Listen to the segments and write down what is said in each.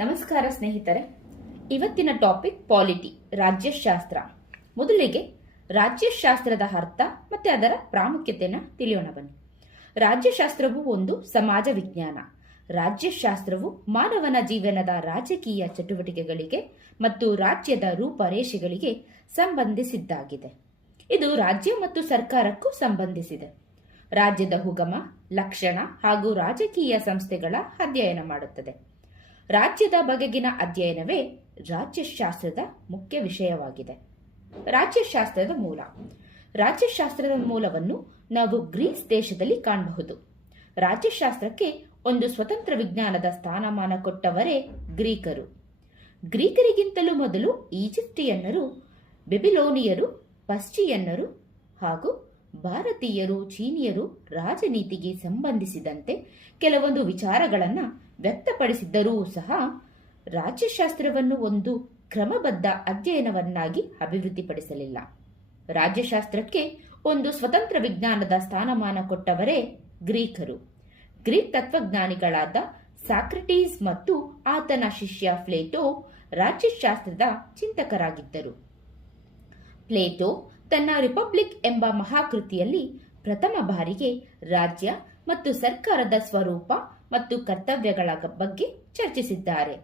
ನಮಸ್ಕಾರ ಸ್ನೇಹಿತರೆ. ಇವತ್ತಿನ ಟಾಪಿಕ್ ಪಾಲಿಟಿ, ರಾಜ್ಯಶಾಸ್ತ್ರ. ಮೊದಲಿಗೆ ರಾಜ್ಯಶಾಸ್ತ್ರದ ಅರ್ಥ ಮತ್ತೆ ಅದರ ಪ್ರಾಮುಖ್ಯತೆಯನ್ನು ತಿಳಿಯೋಣ ಬನ್ನಿ. ರಾಜ್ಯಶಾಸ್ತ್ರವು ಒಂದು ಸಮಾಜ ವಿಜ್ಞಾನ. ರಾಜ್ಯಶಾಸ್ತ್ರವು ಮಾನವನ ಜೀವನದ ರಾಜಕೀಯ ಚಟುವಟಿಕೆಗಳಿಗೆ ಮತ್ತು ರಾಜ್ಯದ ರೂಪರೇಷೆಗಳಿಗೆ ಸಂಬಂಧಿಸಿದ್ದಾಗಿದೆ. ಇದು ರಾಜ್ಯ ಮತ್ತು ಸರ್ಕಾರಕ್ಕೂ ಸಂಬಂಧಿಸಿದೆ. ರಾಜ್ಯದ ಉಗಮ, ಲಕ್ಷಣ ಹಾಗೂ ರಾಜಕೀಯ ಸಂಸ್ಥೆಗಳ ಅಧ್ಯಯನ ಮಾಡುತ್ತದೆ. ರಾಜ್ಯದ ಬಗೆಗಿನ ಅಧ್ಯಯನವೇ ರಾಜ್ಯಶಾಸ್ತ್ರದ ಮುಖ್ಯ ವಿಷಯವಾಗಿದೆ. ರಾಜ್ಯಶಾಸ್ತ್ರದ ಮೂಲ. ರಾಜ್ಯಶಾಸ್ತ್ರದ ಮೂಲವನ್ನು ನಾವು ಗ್ರೀಸ್ ದೇಶದಲ್ಲಿ ಕಾಣಬಹುದು. ರಾಜ್ಯಶಾಸ್ತ್ರಕ್ಕೆ ಒಂದು ಸ್ವತಂತ್ರ ವಿಜ್ಞಾನದ ಸ್ಥಾನಮಾನ ಕೊಟ್ಟವರೇ ಗ್ರೀಕರು. ಗ್ರೀಕರಿಗಿಂತಲೂ ಮೊದಲು ಈಜಿಪ್ಟಿಯನ್ನರು, ಬೆಬಿಲೋನಿಯರು, ಪರ್ಷಿಯನ್ನರು ಹಾಗೂ ಭಾರತೀಯರು, ಚೀನಿಯರು ರಾಜನೀತಿಗೆ ಸಂಬಂಧಿಸಿದಂತೆ ಕೆಲವೊಂದು ವಿಚಾರಗಳನ್ನು ವ್ಯಕ್ತಪಡಿಸಿದ್ದರೂ ಸಹ ರಾಜ್ಯಶಾಸ್ತ್ರವನ್ನು ಒಂದು ಕ್ರಮಬದ್ಧ ಅಧ್ಯಯನವನ್ನಾಗಿ ಅಭಿವೃದ್ಧಿಪಡಿಸಲಿಲ್ಲ. ರಾಜ್ಯಶಾಸ್ತ್ರಕ್ಕೆ ಒಂದು ಸ್ವತಂತ್ರ ವಿಜ್ಞಾನದ ಸ್ಥಾನಮಾನ ಕೊಟ್ಟವರೇ ಗ್ರೀಕರು. ಗ್ರೀಕ್ ತತ್ವಜ್ಞಾನಿಗಳಾದ ಸಾಕ್ರಟೀಸ್ ಮತ್ತು ಆತನ ಶಿಷ್ಯ ಪ್ಲೇಟೋ ರಾಜ್ಯಶಾಸ್ತ್ರದ ಚಿಂತಕರಾಗಿದ್ದರು. ಪ್ಲೇಟೋ ತನ್ನ ರಿಪಬ್ಲಿಕ್ ಎಂಬ ಮಹಾಕೃತಿಯಲ್ಲಿ ಪ್ರಥಮ ಬಾರಿಗೆ ರಾಜ್ಯ ಮತ್ತು ಸರ್ಕಾರದ ಸ್ವರೂಪ ಮತ್ತು ಕರ್ತವ್ಯಗಳ ಬಗ್ಗೆ ಚರ್ಚಿಸಿದ್ದಾರೆ.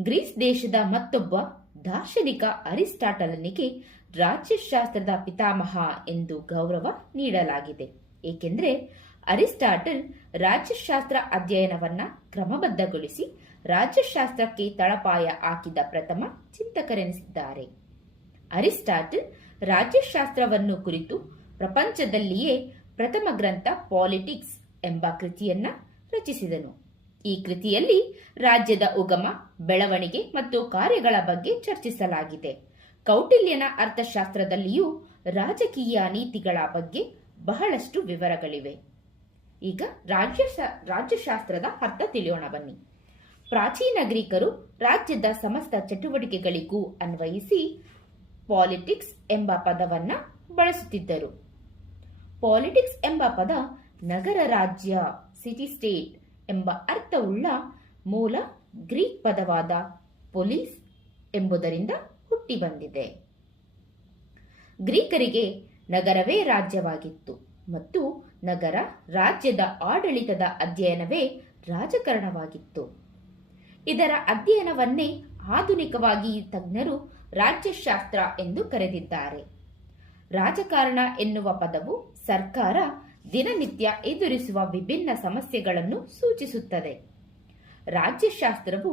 ಗ್ರೀಸ್ ದೇಶದ ಮತ್ತೊಬ್ಬ ದಾರ್ಶನಿಕ ಅರಿಸ್ಟಾಟಲನಿಗೆ ರಾಜ್ಯಶಾಸ್ತ್ರದ ಪಿತಾಮಹ ಎಂದು ಗೌರವ ನೀಡಲಾಗಿದೆ. ಏಕೆಂದರೆ ಅರಿಸ್ಟಾಟಲ್ ರಾಜ್ಯಶಾಸ್ತ್ರ ಅಧ್ಯಯನವನ್ನ ಕ್ರಮಬದ್ಧಗೊಳಿಸಿ ರಾಜ್ಯಶಾಸ್ತ್ರಕ್ಕೆ ತಳಪಾಯ ಹಾಕಿದ ಪ್ರಥಮ ಚಿಂತಕರೆನಿಸಿದ್ದಾರೆ. ಅರಿಸ್ಟಾಟಲ್ ರಾಜ್ಯಶಾಸ್ತ್ರವನ್ನು ಕುರಿತು ಪ್ರಪಂಚದಲ್ಲಿಯೇ ಪ್ರಥಮ ಗ್ರಂಥ ಪಾಲಿಟಿಕ್ಸ್ ಎಂಬ ಕೃತಿಯನ್ನ ರಚಿಸಿದನು. ಈ ಕೃತಿಯಲ್ಲಿ ರಾಜ್ಯದ ಉಗಮ, ಬೆಳವಣಿಗೆ ಮತ್ತು ಕಾರ್ಯಗಳ ಬಗ್ಗೆ ಚರ್ಚಿಸಲಾಗಿದೆ. ಕೌಟಿಲ್ಯನ ಅರ್ಥಶಾಸ್ತ್ರದಲ್ಲಿಯೂ ರಾಜಕೀಯ ನೀತಿಗಳ ಬಗ್ಗೆ ಬಹಳಷ್ಟು ವಿವರಗಳಿವೆ. ಈಗ ರಾಜ್ಯಶಾಸ್ತ್ರದ ಅರ್ಥ ತಿಳಿಯೋಣ ಬನ್ನಿ. ಪ್ರಾಚೀನ ಗ್ರೀಕರು ರಾಜ್ಯದ ಸಮಸ್ತ ಚಟುವಟಿಕೆಗಳಿಗೂ ಅನ್ವಯಿಸಿ ಪಾಲಿಟಿಕ್ಸ್ ಎಂಬ ಪದವನ್ನ ಬಳಸುತ್ತಿದ್ದರು. ಪಾಲಿಟಿಕ್ಸ್ ಎಂಬ ಪದ ನಗರ ರಾಜ್ಯ, ಸಿಟಿ ಸ್ಟೇಟ್ ಎಂಬ ಅರ್ಥವುಳ್ಳ ಮೂಲ ಗ್ರೀಕ್ ಪದವಾದ ಪೊಲೀಸ್ ಎಂಬುದರಿಂದ ಹುಟ್ಟಿ ಬಂದಿದೆ. ಗ್ರೀಕರಿಗೆ ನಗರವೇ ರಾಜ್ಯವಾಗಿತ್ತು ಮತ್ತು ನಗರ ರಾಜ್ಯದ ಆಡಳಿತದ ಅಧ್ಯಯನವೇ ರಾಜಕಾರಣವಾಗಿತ್ತು. ಇದರ ಅಧ್ಯಯನವನ್ನೇ ಆಧುನಿಕವಾಗಿ ತಜ್ಞರು ರಾಜ್ಯಶಾಸ್ತ್ರ ಎಂದು ಕರೆದಿದ್ದಾರೆ. ರಾಜಕಾರಣ ಎನ್ನುವ ಪದವು ಸರ್ಕಾರ ದಿನನಿತ್ಯ ಎದುರಿಸುವ ವಿಭಿನ್ನ ಸಮಸ್ಯೆಗಳನ್ನು ಸೂಚಿಸುತ್ತದೆ. ರಾಜ್ಯಶಾಸ್ತ್ರವು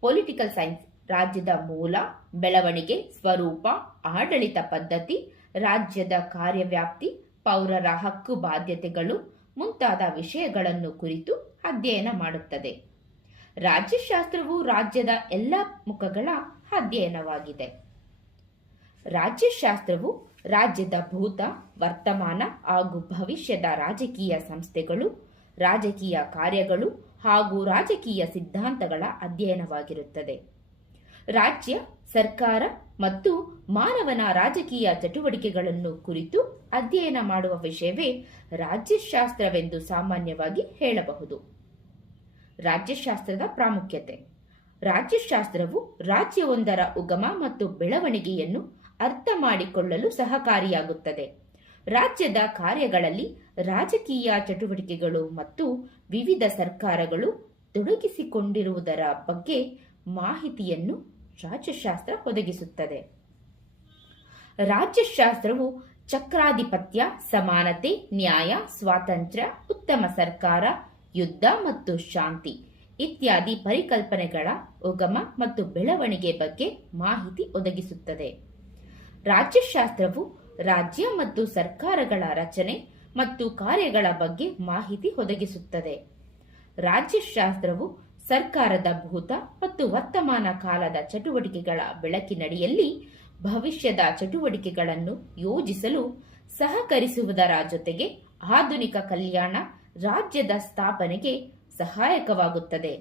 ಪೊಲಿಟಿಕಲ್ ಸೈನ್ಸ್, ರಾಜ್ಯದ ಮೂಲ, ಬೆಳವಣಿಗೆ, ಸ್ವರೂಪ, ಆಡಳಿತ ಪದ್ಧತಿ, ರಾಜ್ಯದ ಕಾರ್ಯವ್ಯಾಪ್ತಿ, ಪೌರರ ಹಕ್ಕು ಬಾಧ್ಯತೆಗಳು ಮುಂತಾದ ವಿಷಯಗಳನ್ನು ಕುರಿತು ಅಧ್ಯಯನ ಮಾಡುತ್ತದೆ. ರಾಜ್ಯಶಾಸ್ತ್ರವು ರಾಜ್ಯದ ಎಲ್ಲ ಮುಖಗಳ ಅಧ್ಯಯನವಾಗಿದೆ. ರಾಜ್ಯಶಾಸ್ತ್ರವು ರಾಜ್ಯದ ಭೂತ, ವರ್ತಮಾನ ಹಾಗೂ ಭವಿಷ್ಯದ ರಾಜಕೀಯ ಸಂಸ್ಥೆಗಳು, ರಾಜಕೀಯ ಕಾರ್ಯಗಳು ಹಾಗೂ ರಾಜಕೀಯ ಸಿದ್ಧಾಂತಗಳ ಅಧ್ಯಯನವಾಗಿರುತ್ತದೆ. ರಾಜ್ಯ, ಸರ್ಕಾರ ಮತ್ತು ಮಾನವನ ರಾಜಕೀಯ ಚಟುವಟಿಕೆಗಳನ್ನು ಕುರಿತು ಅಧ್ಯಯನ ಮಾಡುವ ವಿಷಯವೇ ರಾಜ್ಯಶಾಸ್ತ್ರವೆಂದು ಸಾಮಾನ್ಯವಾಗಿ ಹೇಳಬಹುದು. ರಾಜ್ಯಶಾಸ್ತ್ರದ ಪ್ರಾಮುಖ್ಯತೆ. ರಾಜ್ಯಶಾಸ್ತ್ರವು ರಾಜ್ಯವೊಂದರ ಉಗಮ ಮತ್ತು ಬೆಳವಣಿಗೆಯನ್ನು ಅರ್ಥ ಮಾಡಿಕೊಳ್ಳಲು ಸಹಕಾರಿಯಾಗುತ್ತದೆ. ರಾಜ್ಯದ ಕಾರ್ಯಗಳಲ್ಲಿ ರಾಜಕೀಯ ಚಟುವಟಿಕೆಗಳು ಮತ್ತು ವಿವಿಧ ಸರ್ಕಾರಗಳು ತೊಡಗಿಸಿಕೊಂಡಿರುವುದರ ಬಗ್ಗೆ ಮಾಹಿತಿಯನ್ನು ರಾಜ್ಯಶಾಸ್ತ್ರ ಒದಗಿಸುತ್ತದೆ. ರಾಜ್ಯಶಾಸ್ತ್ರವು ಚಕ್ರಾಧಿಪತ್ಯ, ಸಮಾನತೆ, ನ್ಯಾಯ, ಸ್ವಾತಂತ್ರ್ಯ, ಉತ್ತಮ ಸರ್ಕಾರ, ಯುದ್ಧ ಮತ್ತು ಶಾಂತಿ ಇತ್ಯಾದಿ ಪರಿಕಲ್ಪನೆಗಳ ಉಗಮ ಮತ್ತು ಬೆಳವಣಿಗೆ ಬಗ್ಗೆ ಮಾಹಿತಿ ಒದಗಿಸುತ್ತದೆ. ರಾಜ್ಯಶಾಸ್ತ್ರವು ರಾಜ್ಯ ಮತ್ತು ಸರ್ಕಾರಗಳ ರಚನೆ ಮತ್ತು ಕಾರ್ಯಗಳ ಬಗ್ಗೆ ಮಾಹಿತಿ ಒದಗಿಸುತ್ತದೆ. ರಾಜ್ಯಶಾಸ್ತ್ರವು ಸರ್ಕಾರದ ಭೂತ ಮತ್ತು ವರ್ತಮಾನ ಕಾಲದ ಚಟುವಟಿಕೆಗಳ ಬೆಳಕಿನಡಿಯಲ್ಲಿ ಭವಿಷ್ಯದ ಚಟುವಟಿಕೆಗಳನ್ನು ಯೋಜಿಸಲು ಸಹಕರಿಸುವುದರ ಜೊತೆಗೆ ಆಧುನಿಕ ಕಲ್ಯಾಣ ರಾಜ್ಯದ ಸ್ಥಾಪನೆಗೆ ಸಹಾಯಕವಾಗುತ್ತದೆ.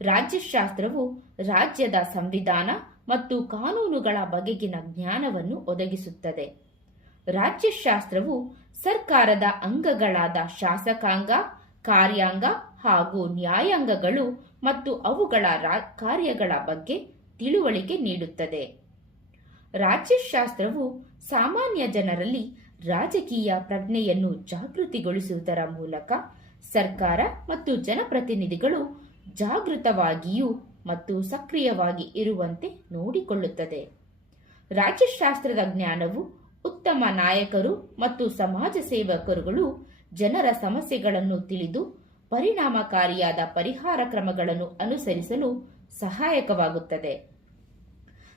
ರಾಜ್ಯಶಾಸ್ತ್ರವು ರಾಜ್ಯದ ಸಂವಿಧಾನ ಮತ್ತು ಕಾನೂನುಗಳ ಬಗೆಗಿನ ಜ್ಞಾನವನ್ನು ಒದಗಿಸುತ್ತದೆ. ರಾಜ್ಯಶಾಸ್ತ್ರವು ಸರ್ಕಾರದ ಅಂಗಗಳಾದ ಶಾಸಕಾಂಗ, ಕಾರ್ಯಾಂಗ ಹಾಗೂ ನ್ಯಾಯಾಂಗಗಳು ಮತ್ತು ಅವುಗಳ ಕಾರ್ಯಗಳ ಬಗ್ಗೆ ತಿಳುವಳಿಕೆ ನೀಡುತ್ತದೆ. ರಾಜ್ಯಶಾಸ್ತ್ರವು ಸಾಮಾನ್ಯ ಜನರಲ್ಲಿ ರಾಜಕೀಯ ಪ್ರಜ್ಞೆಯನ್ನು ಜಾಗೃತಿಗೊಳಿಸುವುದರ ಮೂಲಕ ಸರ್ಕಾರ ಮತ್ತು ಜನಪ್ರತಿನಿಧಿಗಳು ಜಾಗೃತವಾಗಿಯೂ ಮತ್ತು ಸಕ್ರಿಯವಾಗಿ ಇರುವಂತೆ ನೋಡಿಕೊಳ್ಳುತ್ತದೆ. ರಾಜ್ಯಶಾಸ್ತ್ರದ ಜ್ಞಾನವು ಉತ್ತಮ ನಾಯಕರು ಮತ್ತು ಸಮಾಜ ಸೇವಕರುಗಳು ಜನರ ಸಮಸ್ಯೆಗಳನ್ನು ತಿಳಿದು ಪರಿಣಾಮಕಾರಿಯಾದ ಪರಿಹಾರ ಕ್ರಮಗಳನ್ನು ಅನುಸರಿಸಲು ಸಹಾಯಕವಾಗುತ್ತದೆ.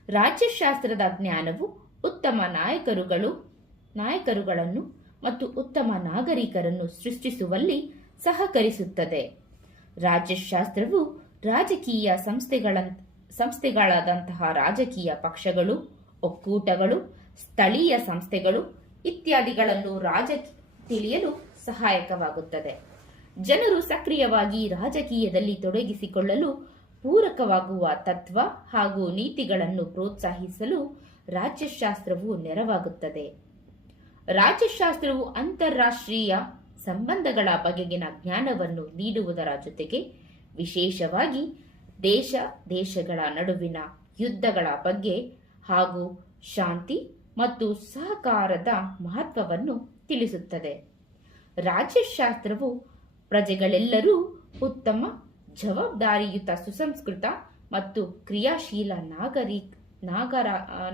ರಾಜ್ಯಶಾಸ್ತ್ರದ ಜ್ಞಾನವು ಉತ್ತಮ ನಾಯಕರುಗಳನ್ನು ಮತ್ತು ಉತ್ತಮ ನಾಗರಿಕರನ್ನು ಸೃಷ್ಟಿಸುವಲ್ಲಿ ಸಹಕರಿಸುತ್ತದೆ. ರಾಜ್ಯಶಾಸ್ತ್ರವು ರಾಜಕೀಯ ಸಂಸ್ಥೆಗಳಾದಂತಹ ರಾಜಕೀಯ ಪಕ್ಷಗಳು, ಒಕ್ಕೂಟಗಳು, ಸ್ಥಳೀಯ ಸಂಸ್ಥೆಗಳು ಇತ್ಯಾದಿಗಳನ್ನು ತಿಳಿಯಲು ಸಹಾಯಕವಾಗುತ್ತದೆ. ಜನರು ಸಕ್ರಿಯವಾಗಿ ರಾಜಕೀಯದಲ್ಲಿ ತೊಡಗಿಸಿಕೊಳ್ಳಲು ಪೂರಕವಾಗುವ ತತ್ವ ಹಾಗೂ ನೀತಿಗಳನ್ನು ಪ್ರೋತ್ಸಾಹಿಸಲು ರಾಜ್ಯಶಾಸ್ತ್ರವು ನೆರವಾಗುತ್ತದೆ. ರಾಜ್ಯಶಾಸ್ತ್ರವು ಅಂತಾರಾಷ್ಟ್ರೀಯ ಸಂಬಂಧಗಳ ಬಗೆಗಿನ ಜ್ಞಾನವನ್ನು ನೀಡುವುದರ ಜೊತೆಗೆ ವಿಶೇಷವಾಗಿ ದೇಶಗಳ ನಡುವಿನ ಯುದ್ಧಗಳ ಬಗ್ಗೆ ಹಾಗೂ ಶಾಂತಿ ಮತ್ತು ಸಹಕಾರದ ಮಹತ್ವವನ್ನು ತಿಳಿಸುತ್ತದೆ. ರಾಜ್ಯಶಾಸ್ತ್ರವು ಪ್ರಜೆಗಳೆಲ್ಲರೂ ಉತ್ತಮ, ಜವಾಬ್ದಾರಿಯುತ, ಸುಸಂಸ್ಕೃತ ಮತ್ತು ಕ್ರಿಯಾಶೀಲ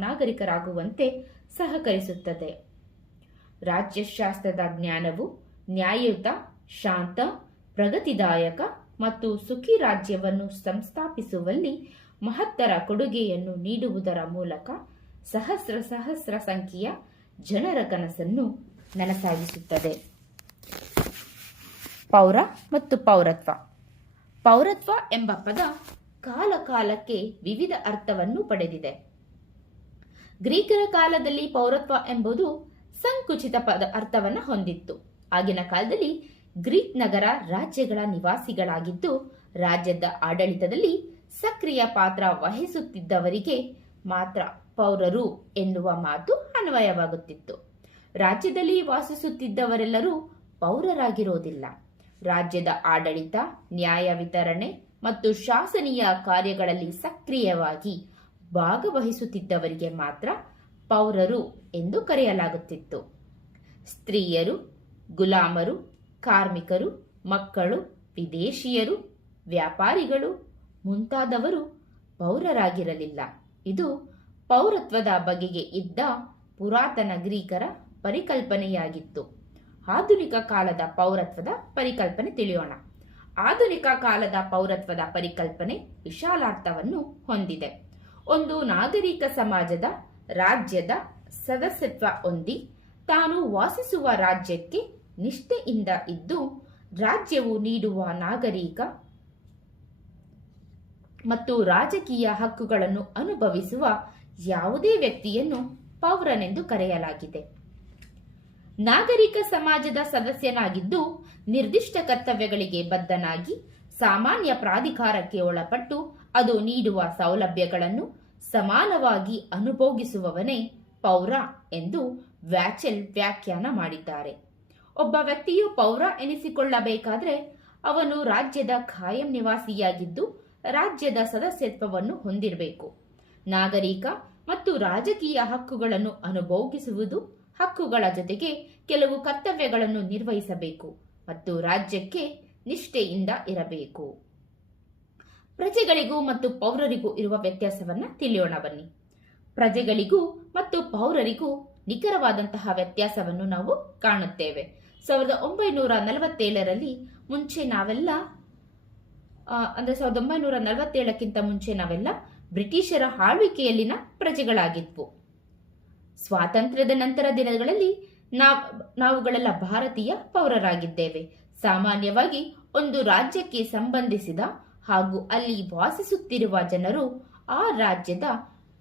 ನಾಗರಿಕರಾಗುವಂತೆ ಸಹಕರಿಸುತ್ತದೆ. ರಾಜ್ಯಶಾಸ್ತ್ರದ ಜ್ಞಾನವು ನ್ಯಾಯಯುತ, ಶಾಂತ, ಪ್ರಗತಿದಾಯಕ ಮತ್ತು ಸುಖಿ ರಾಜ್ಯವನ್ನು ಸಂಸ್ಥಾಪಿಸುವಲ್ಲಿ ಮಹತ್ತರ ಕೊಡುಗೆಯನ್ನು ನೀಡುವುದರ ಮೂಲಕ ಸಹಸ್ರ ಸಂಖ್ಯೆಯ ಜನರ ಕನಸನ್ನು ನನಸಾಗಿಸುತ್ತದೆ. ಪೌರ ಮತ್ತು ಪೌರತ್ವ. ಪೌರತ್ವ ಎಂಬ ಪದ ಕಾಲಕಾಲಕ್ಕೆ ವಿವಿಧ ಅರ್ಥವನ್ನು ಪಡೆದಿದೆ. ಗ್ರೀಕರ ಕಾಲದಲ್ಲಿ ಪೌರತ್ವ ಎಂಬುದು ಸಂಕುಚಿತ ಅರ್ಥವನ್ನು ಹೊಂದಿತ್ತು. ಆಗಿನ ಕಾಲದಲ್ಲಿ ಗ್ರೀಕ್ ನಗರ ರಾಜ್ಯಗಳ ನಿವಾಸಿಗಳಾಗಿದ್ದು ರಾಜ್ಯದ ಆಡಳಿತದಲ್ಲಿ ಸಕ್ರಿಯ ಪಾತ್ರ ವಹಿಸುತ್ತಿದ್ದವರಿಗೆ ಮಾತ್ರ ಪೌರರು ಎನ್ನುವ ಮಾತು ಅನ್ವಯವಾಗುತ್ತಿತ್ತು. ರಾಜ್ಯದಲ್ಲಿ ವಾಸಿಸುತ್ತಿದ್ದವರೆಲ್ಲರೂ ಪೌರರಾಗಿರೋದಿಲ್ಲ. ರಾಜ್ಯದ ಆಡಳಿತ, ನ್ಯಾಯ ವಿತರಣೆ ಮತ್ತು ಶಾಸನೀಯ ಕಾರ್ಯಗಳಲ್ಲಿ ಸಕ್ರಿಯವಾಗಿ ಭಾಗವಹಿಸುತ್ತಿದ್ದವರಿಗೆ ಮಾತ್ರ ಪೌರರು ಎಂದು ಕರೆಯಲಾಗುತ್ತಿತ್ತು. ಸ್ತ್ರೀಯರು, ಗುಲಾಮರು, ಕಾರ್ಮಿಕರು, ಮಕ್ಕಳು, ವಿದೇಶಿಯರು, ವ್ಯಾಪಾರಿಗಳು ಮುಂತಾದವರು ಪೌರರಾಗಿರಲಿಲ್ಲ. ಇದು ಪೌರತ್ವದ ಬಗೆಗೆ ಇದ್ದ ಪುರಾತನ ಗ್ರೀಕರ ಪರಿಕಲ್ಪನೆಯಾಗಿತ್ತು. ಆಧುನಿಕ ಕಾಲದ ಪೌರತ್ವದ ಪರಿಕಲ್ಪನೆ ತಿಳಿಯೋಣ. ಆಧುನಿಕ ಕಾಲದ ಪೌರತ್ವದ ಪರಿಕಲ್ಪನೆ ವಿಶಾಲಾರ್ಥವನ್ನು ಹೊಂದಿದೆ. ಒಂದು ನಾಗರಿಕ ಸಮಾಜದ ರಾಜ್ಯದ ಸದಸ್ಯತ್ವ ಹೊಂದಿ ತಾನು ವಾಸಿಸುವ ರಾಜ್ಯಕ್ಕೆ ನಿಷ್ಠೆಯಿಂದ ಇದ್ದು ರಾಜ್ಯವು ನೀಡುವ ನಾಗರಿಕ ಮತ್ತು ರಾಜಕೀಯ ಹಕ್ಕುಗಳನ್ನು ಅನುಭವಿಸುವ ಯಾವುದೇ ವ್ಯಕ್ತಿಯನ್ನು ಪೌರನೆಂದು ಕರೆಯಲಾಗಿದೆ. ನಾಗರಿಕ ಸಮಾಜದ ಸದಸ್ಯನಾಗಿದ್ದು ನಿರ್ದಿಷ್ಟ ಕರ್ತವ್ಯಗಳಿಗೆ ಬದ್ಧನಾಗಿ ಸಾಮಾನ್ಯ ಪ್ರಾಧಿಕಾರಕ್ಕೆ ಒಳಪಟ್ಟು ಅದು ನೀಡುವ ಸೌಲಭ್ಯಗಳನ್ನು ಸಮಾನವಾಗಿ ಅನುಭೋಗಿಸುವವನೇ ಪೌರ ಎಂದು ವ್ಯಾಚೆಲ್ ವ್ಯಾಖ್ಯಾನ ಮಾಡಿದ್ದಾರೆ. ಒಬ್ಬ ವ್ಯಕ್ತಿಯು ಪೌರ ಎನಿಸಿಕೊಳ್ಳಬೇಕಾದರೆ ಅವನು ರಾಜ್ಯದ ಖಾಯಂ ನಿವಾಸಿಯಾಗಿದ್ದು ರಾಜ್ಯದ ಸದಸ್ಯತ್ವವನ್ನು ಹೊಂದಿರಬೇಕು. ನಾಗರಿಕ ಮತ್ತು ರಾಜಕೀಯ ಹಕ್ಕುಗಳನ್ನು ಅನುಭೋಗಿಸುವುದು, ಹಕ್ಕುಗಳ ಜೊತೆಗೆ ಕೆಲವು ಕರ್ತವ್ಯಗಳನ್ನು ನಿರ್ವಹಿಸಬೇಕು ಮತ್ತು ರಾಜ್ಯಕ್ಕೆ ನಿಷ್ಠೆಯಿಂದ ಇರಬೇಕು. ಪ್ರಜೆಗಳಿಗೂ ಮತ್ತು ಪೌರರಿಗೂ ಇರುವ ವ್ಯತ್ಯಾಸವನ್ನ ತಿಳಿಯೋಣ ಬನ್ನಿ. ಪ್ರಜೆಗಳಿಗೂ ಮತ್ತು ಪೌರರಿಗೂ ನಿಖರವಾದಂತಹ ವ್ಯತ್ಯಾಸವನ್ನು ನಾವು ಕಾಣುತ್ತೇವೆ. 1947ರಲ್ಲಿ ಮುಂಚೆ ನಾವೆಲ್ಲ 1947ಕ್ಕಿಂತ ಮುಂಚೆ ನಾವೆಲ್ಲ ಬ್ರಿಟಿಷರ ಆಳ್ವಿಕೆಯಲ್ಲಿನ ಪ್ರಜೆಗಳಾಗಿದ್ವು. ಸ್ವಾತಂತ್ರ್ಯದ ನಂತರ ದಿನಗಳಲ್ಲಿ ನಾವುಗಳೆಲ್ಲ ಭಾರತೀಯ ಪೌರರಾಗಿದ್ದೇವೆ. ಸಾಮಾನ್ಯವಾಗಿ ಒಂದು ರಾಜ್ಯಕ್ಕೆ ಸಂಬಂಧಿಸಿದ ಹಾಗೂ ಅಲ್ಲಿ ವಾಸಿಸುತ್ತಿರುವ ಜನರು ಆ ರಾಜ್ಯದ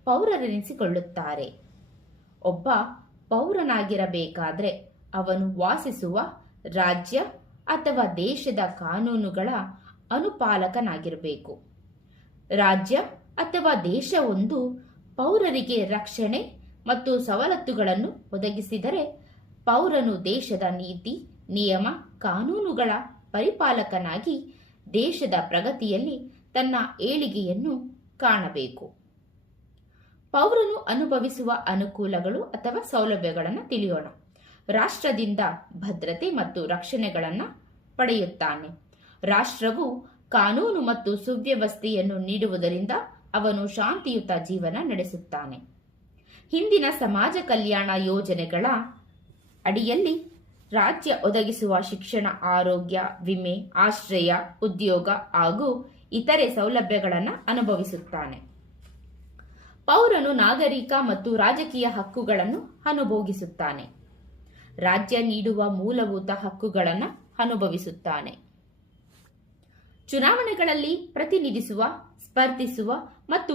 ಪೌರರೆನಿಸಿಕೊಳ್ಳುತ್ತಾರೆ. ಒಬ್ಬ ಪೌರನಾಗಿರಬೇಕಾದ್ರೆ ಅವನು ವಾಸಿಸುವ ರಾಜ್ಯ ಅಥವಾ ದೇಶದ ಕಾನೂನುಗಳ ಅನುಪಾಲಕನಾಗಿರಬೇಕು. ರಾಜ್ಯ ಅಥವಾ ದೇಶವೊಂದು ಪೌರರಿಗೆ ರಕ್ಷಣೆ ಮತ್ತು ಸವಲತ್ತುಗಳನ್ನು ಒದಗಿಸಿದರೆ ಪೌರನು ದೇಶದ ನೀತಿ, ನಿಯಮ, ಕಾನೂನುಗಳ ಪರಿಪಾಲಕನಾಗಿ ದೇಶದ ಪ್ರಗತಿಯಲ್ಲಿ ತನ್ನ ಏಳಿಗೆಯನ್ನು ಕಾಣಬೇಕು. ಪೌರನು ಅನುಭವಿಸುವ ಅನುಕೂಲಗಳು ಅಥವಾ ಸೌಲಭ್ಯಗಳನ್ನು ತಿಳಿಯೋಣ. ರಾಷ್ಟ್ರದಿಂದ ಭದ್ರತೆ ಮತ್ತು ರಕ್ಷಣೆಗಳನ್ನು ಪಡೆಯುತ್ತಾನೆ. ರಾಷ್ಟ್ರವು ಕಾನೂನು ಮತ್ತು ಸುವ್ಯವಸ್ಥೆಯನ್ನು ನೀಡುವುದರಿಂದ ಅವನು ಶಾಂತಿಯುತ ಜೀವನ ನಡೆಸುತ್ತಾನೆ. ಹಿಂದಿನ ಸಮಾಜ ಕಲ್ಯಾಣ ಯೋಜನೆಗಳ ಅಡಿಯಲ್ಲಿ ರಾಜ್ಯ ಒದಗಿಸುವ ಶಿಕ್ಷಣ, ಆರೋಗ್ಯ, ವಿಮೆ, ಆಶ್ರಯ, ಉದ್ಯೋಗ ಹಾಗೂ ಇತರೆ ಸೌಲಭ್ಯಗಳನ್ನು ಅನುಭವಿಸುತ್ತಾನೆ. ಪೌರನು ನಾಗರಿಕ ಮತ್ತು ರಾಜಕೀಯ ಹಕ್ಕುಗಳನ್ನು ಅನುಭೋಗಿಸುತ್ತಾನೆ. ರಾಜ್ಯ ನೀಡುವ ಮೂಲಭೂತ ಹಕ್ಕುಗಳನ್ನು ಅನುಭವಿಸುತ್ತಾನೆ. ಚುನಾವಣೆಗಳಲ್ಲಿ ಪ್ರತಿನಿಧಿಸುವ, ಸ್ಪರ್ಧಿಸುವ ಮತ್ತು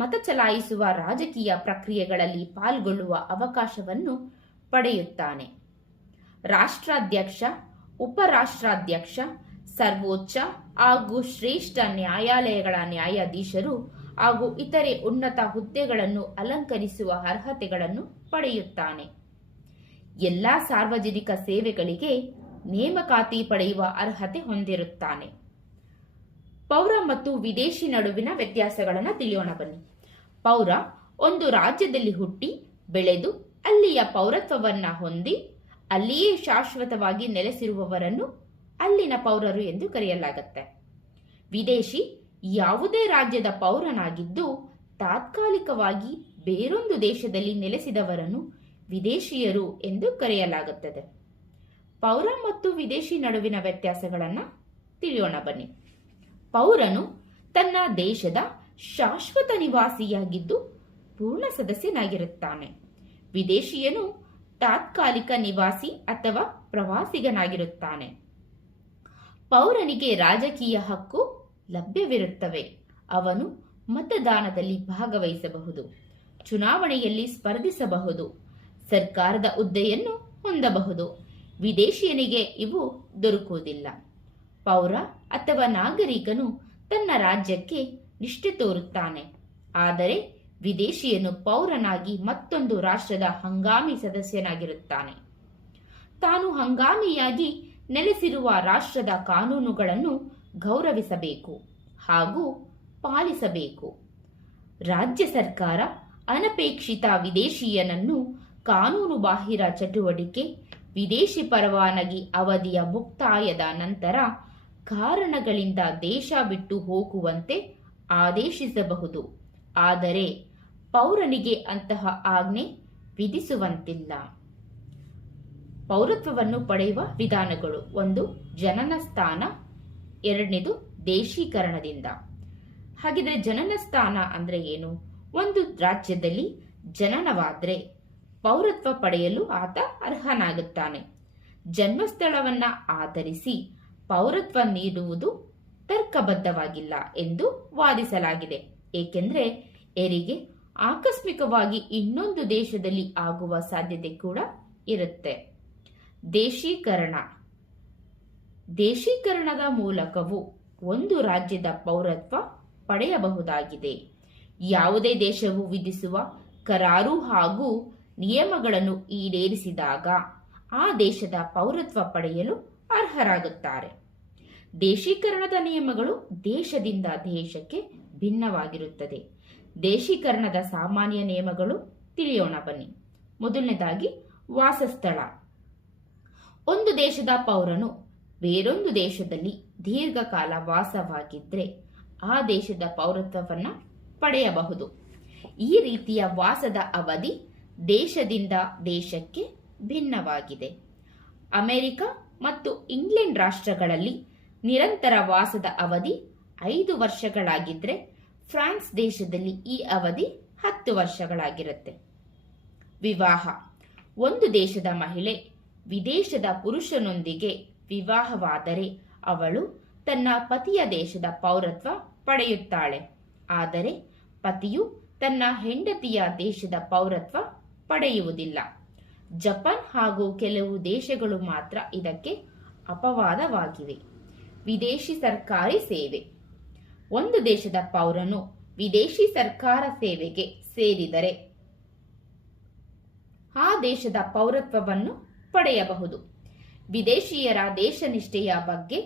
ಮತ ಚಲಾಯಿಸುವ ರಾಜಕೀಯ ಪ್ರಕ್ರಿಯೆಗಳಲ್ಲಿ ಪಾಲ್ಗೊಳ್ಳುವ ಅವಕಾಶವನ್ನು ಪಡೆಯುತ್ತಾನೆ. ರಾಷ್ಟ್ರಾಧ್ಯಕ್ಷ, ಉಪರಾಷ್ಟ್ರಾಧ್ಯಕ್ಷ, ಸರ್ವೋಚ್ಚ ಹಾಗೂ ಶ್ರೇಷ್ಠ ನ್ಯಾಯಾಲಯಗಳ ನ್ಯಾಯಾಧೀಶರು ಹಾಗೂ ಇತರೆ ಉನ್ನತ ಹುದ್ದೆಗಳನ್ನು ಅಲಂಕರಿಸುವ ಅರ್ಹತೆಗಳನ್ನು ಪಡೆಯುತ್ತಾನೆ. ಎಲ್ಲ ಸಾರ್ವಜನಿಕ ಸೇವೆಗಳಿಗೆ ನೇಮಕಾತಿ ಪಡೆಯುವ ಅರ್ಹತೆ ಹೊಂದಿರುತ್ತಾನೆ. ಪೌರ ಮತ್ತು ವಿದೇಶಿ ನಡುವಿನ ವ್ಯತ್ಯಾಸಗಳನ್ನು ತಿಳಿಯೋಣ ಬನ್ನಿ. ಪೌರ ಒಂದು ರಾಜ್ಯದಲ್ಲಿ ಹುಟ್ಟಿ ಬೆಳೆದು ಅಲ್ಲಿಯ ಪೌರತ್ವವನ್ನು ಹೊಂದಿ ಅಲ್ಲಿಯೇ ಶಾಶ್ವತವಾಗಿ ನೆಲೆಸಿರುವವರನ್ನು ಅಲ್ಲಿನ ಪೌರರು ಎಂದು ಕರೆಯಲಾಗುತ್ತೆ. ವಿದೇಶಿ ಯಾವುದೇ ರಾಜ್ಯದ ಪೌರನಾಗಿದ್ದು ತಾತ್ಕಾಲಿಕವಾಗಿ ಬೇರೊಂದು ದೇಶದಲ್ಲಿ ನೆಲೆಸಿದವರನ್ನು ವಿದೇಶಿಯರು ಎಂದು ಕರೆಯಲಾಗುತ್ತದೆ. ಪೌರ ಮತ್ತು ವಿದೇಶಿ ನಡುವಿನ ವ್ಯತ್ಯಾಸಗಳನ್ನು ತಿಳಿಯೋಣ ಬನ್ನಿ. ಪೌರನು ತನ್ನ ದೇಶದ ಶಾಶ್ವತ ನಿವಾಸಿಯಾಗಿದ್ದು ಪೂರ್ಣ ಸದಸ್ಯನಾಗಿರುತ್ತಾನೆ. ವಿದೇಶಿಯನು ತಾತ್ಕಾಲಿಕ ನಿವಾಸಿ ಅಥವಾ ಪ್ರವಾಸಿಗನಾಗಿರುತ್ತಾನೆ. ಪೌರನಿಗೆ ರಾಜಕೀಯ ಹಕ್ಕು ಲಭ್ಯವಿರುತ್ತವೆ. ಅವನು ಮತದಾನದಲ್ಲಿ ಭಾಗವಹಿಸಬಹುದು, ಚುನಾವಣೆಯಲ್ಲಿ ಸ್ಪರ್ಧಿಸಬಹುದು, ಸರ್ಕಾರದ ಹುದ್ದೆಯನ್ನು ಹೊಂದಬಹುದು. ವಿದೇಶಿಯನಿಗೆ ಇವು ದೊರಕುವುದಿಲ್ಲ. ಪೌರ ಅಥವಾ ನಾಗರಿಕನು ತನ್ನ ರಾಜ್ಯಕ್ಕೆ ನಿಷ್ಠೆ ತೋರುತ್ತಾನೆ. ಆದರೆ ವಿದೇಶಿಯನು ಪೌರನಾಗಿ ಮತ್ತೊಂದು ರಾಷ್ಟ್ರದ ಹಂಗಾಮಿ ಸದಸ್ಯನಾಗಿರುತ್ತಾನೆ. ತಾನು ಹಂಗಾಮಿಯಾಗಿ ನೆಲೆಸಿರುವ ರಾಷ್ಟ್ರದ ಕಾನೂನುಗಳನ್ನು ಗೌರವಿಸಬೇಕು ಹಾಗೂ ಪಾಲಿಸಬೇಕು. ರಾಜ್ಯ ಸರ್ಕಾರ ಅನಪೇಕ್ಷಿತ ವಿದೇಶಿಯನನ್ನು ಕಾನೂನು ಬಾಹಿರ ಚಟುವಟಿಕೆ, ವಿದೇಶಿ ಪರವಾನಗಿ ಅವಧಿಯ ಮುಕ್ತಾಯದ ನಂತರ ಕಾರಣಗಳಿಂದ ದೇಶ ಬಿಟ್ಟು ಹೋಗುವಂತೆ ಆದೇಶಿಸಬಹುದು. ಆದರೆ ಪೌರನಿಗೆ ಅಂತಹ ಆಜ್ಞೆ ವಿಧಿಸುವಂತಿಲ್ಲ. ಪೌರತ್ವವನ್ನು ಪಡೆಯುವ ವಿಧಾನಗಳು: 1. ಜನನ ಸ್ಥಾನ, 2. ದೇಶೀಕರಣದಿಂದ. ಹಾಗಿದ್ರೆ ಜನನ ಸ್ಥಾನ ಅಂದ್ರೆ ಏನು? ಒಂದು ರಾಜ್ಯದಲ್ಲಿ ಜನನವಾದ್ರೆ ಪೌರತ್ವ ಪಡೆಯಲು ಆತ ಅರ್ಹನಾಗುತ್ತಾನೆ. ಜನ್ಮಸ್ಥಳವನ್ನ ಆಧರಿಸಿ ಪೌರತ್ವ ನೀಡುವುದು ತರ್ಕಬದ್ಧವಾಗಿಲ್ಲ ಎಂದು ವಾದಿಸಲಾಗಿದೆ. ಏಕೆಂದರೆ ಹೆರಿಗೆ ಆಕಸ್ಮಿಕವಾಗಿ ಇನ್ನೊಂದು ದೇಶದಲ್ಲಿ ಆಗುವ ಸಾಧ್ಯತೆ ಕೂಡ ಇರುತ್ತೆ. ದೇಶೀಕರಣದ ಮೂಲಕವೂ ಒಂದು ರಾಜ್ಯದ ಪೌರತ್ವ ಪಡೆಯಬಹುದಾಗಿದೆ. ಯಾವುದೇ ದೇಶವು ವಿಧಿಸುವ ಕರಾರು ಹಾಗೂ ನಿಯಮಗಳನ್ನು ಈಡೇರಿಸಿದಾಗ ಆ ದೇಶದ ಪೌರತ್ವ ಪಡೆಯಲು ಅರ್ಹರಾಗುತ್ತಾರೆ. ದೇಶೀಕರಣದ ನಿಯಮಗಳು ದೇಶದಿಂದ ದೇಶಕ್ಕೆ ಭಿನ್ನವಾಗಿರುತ್ತದೆ. ದೇಶೀಕರಣದ ಸಾಮಾನ್ಯ ನಿಯಮಗಳು ತಿಳಿಯೋಣ ಬನ್ನಿ. ಮೊದಲನೇದಾಗಿ ವಾಸಸ್ಥಳ. ಒಂದು ದೇಶದ ಪೌರನು ಬೇರೊಂದು ದೇಶದಲ್ಲಿ ದೀರ್ಘಕಾಲ ವಾಸವಾಗಿದ್ರೆ ಆ ದೇಶದ ಪೌರತ್ವವನ್ನು ಪಡೆಯಬಹುದು. ಈ ರೀತಿಯ ವಾಸದ ಅವಧಿ ದೇಶದಿಂದ ದೇಶಕ್ಕೆ ಭಿನ್ನವಾಗಿದೆ. ಅಮೆರಿಕ ಮತ್ತು ಇಂಗ್ಲೆಂಡ್ ರಾಷ್ಟ್ರಗಳಲ್ಲಿ ನಿರಂತರ ವಾಸದ ಅವಧಿ 5 ವರ್ಷಗಳಾಗಿದ್ರೆ ಫ್ರಾನ್ಸ್ ದೇಶದಲ್ಲಿ ಈ ಅವಧಿ 10 ವರ್ಷಗಳಾಗಿರುತ್ತೆ. ವಿವಾಹ. ಒಂದು ದೇಶದ ಮಹಿಳೆ ವಿದೇಶದ ಪುರುಷನೊಂದಿಗೆ ವಿವಾಹವಾದರೆ ಅವಳು ತನ್ನ ಪತಿಯ ದೇಶದ ಪೌರತ್ವ ಪಡೆಯುತ್ತಾಳೆ. ಆದರೆ ಪತಿಯು ತನ್ನ ಹೆಂಡತಿಯ ದೇಶದ ಪೌರತ್ವ ಪಡೆಯುವುದಿಲ್ಲ. ಜಪಾನ್ ಹಾಗೂ ಕೆಲವು ದೇಶಗಳು ಮಾತ್ರ ಇದಕ್ಕೆ ಅಪವಾದವಾಗಿವೆ. ವಿದೇಶಿ ಸರ್ಕಾರಿ ಸೇವೆ. ಒಂದು ದೇಶದ ಪೌರನು ವಿದೇಶಿ ಸರ್ಕಾರ ಸೇವೆಗೆ ಸೇರಿದರೆ ಆ ದೇಶದ ಪೌರತ್ವವನ್ನು ಪಡೆಯಬಹುದು. ವಿದೇಶಿಯರ ದೇಶನಿಷ್ಠೆಯ ಬಗ್ಗೆ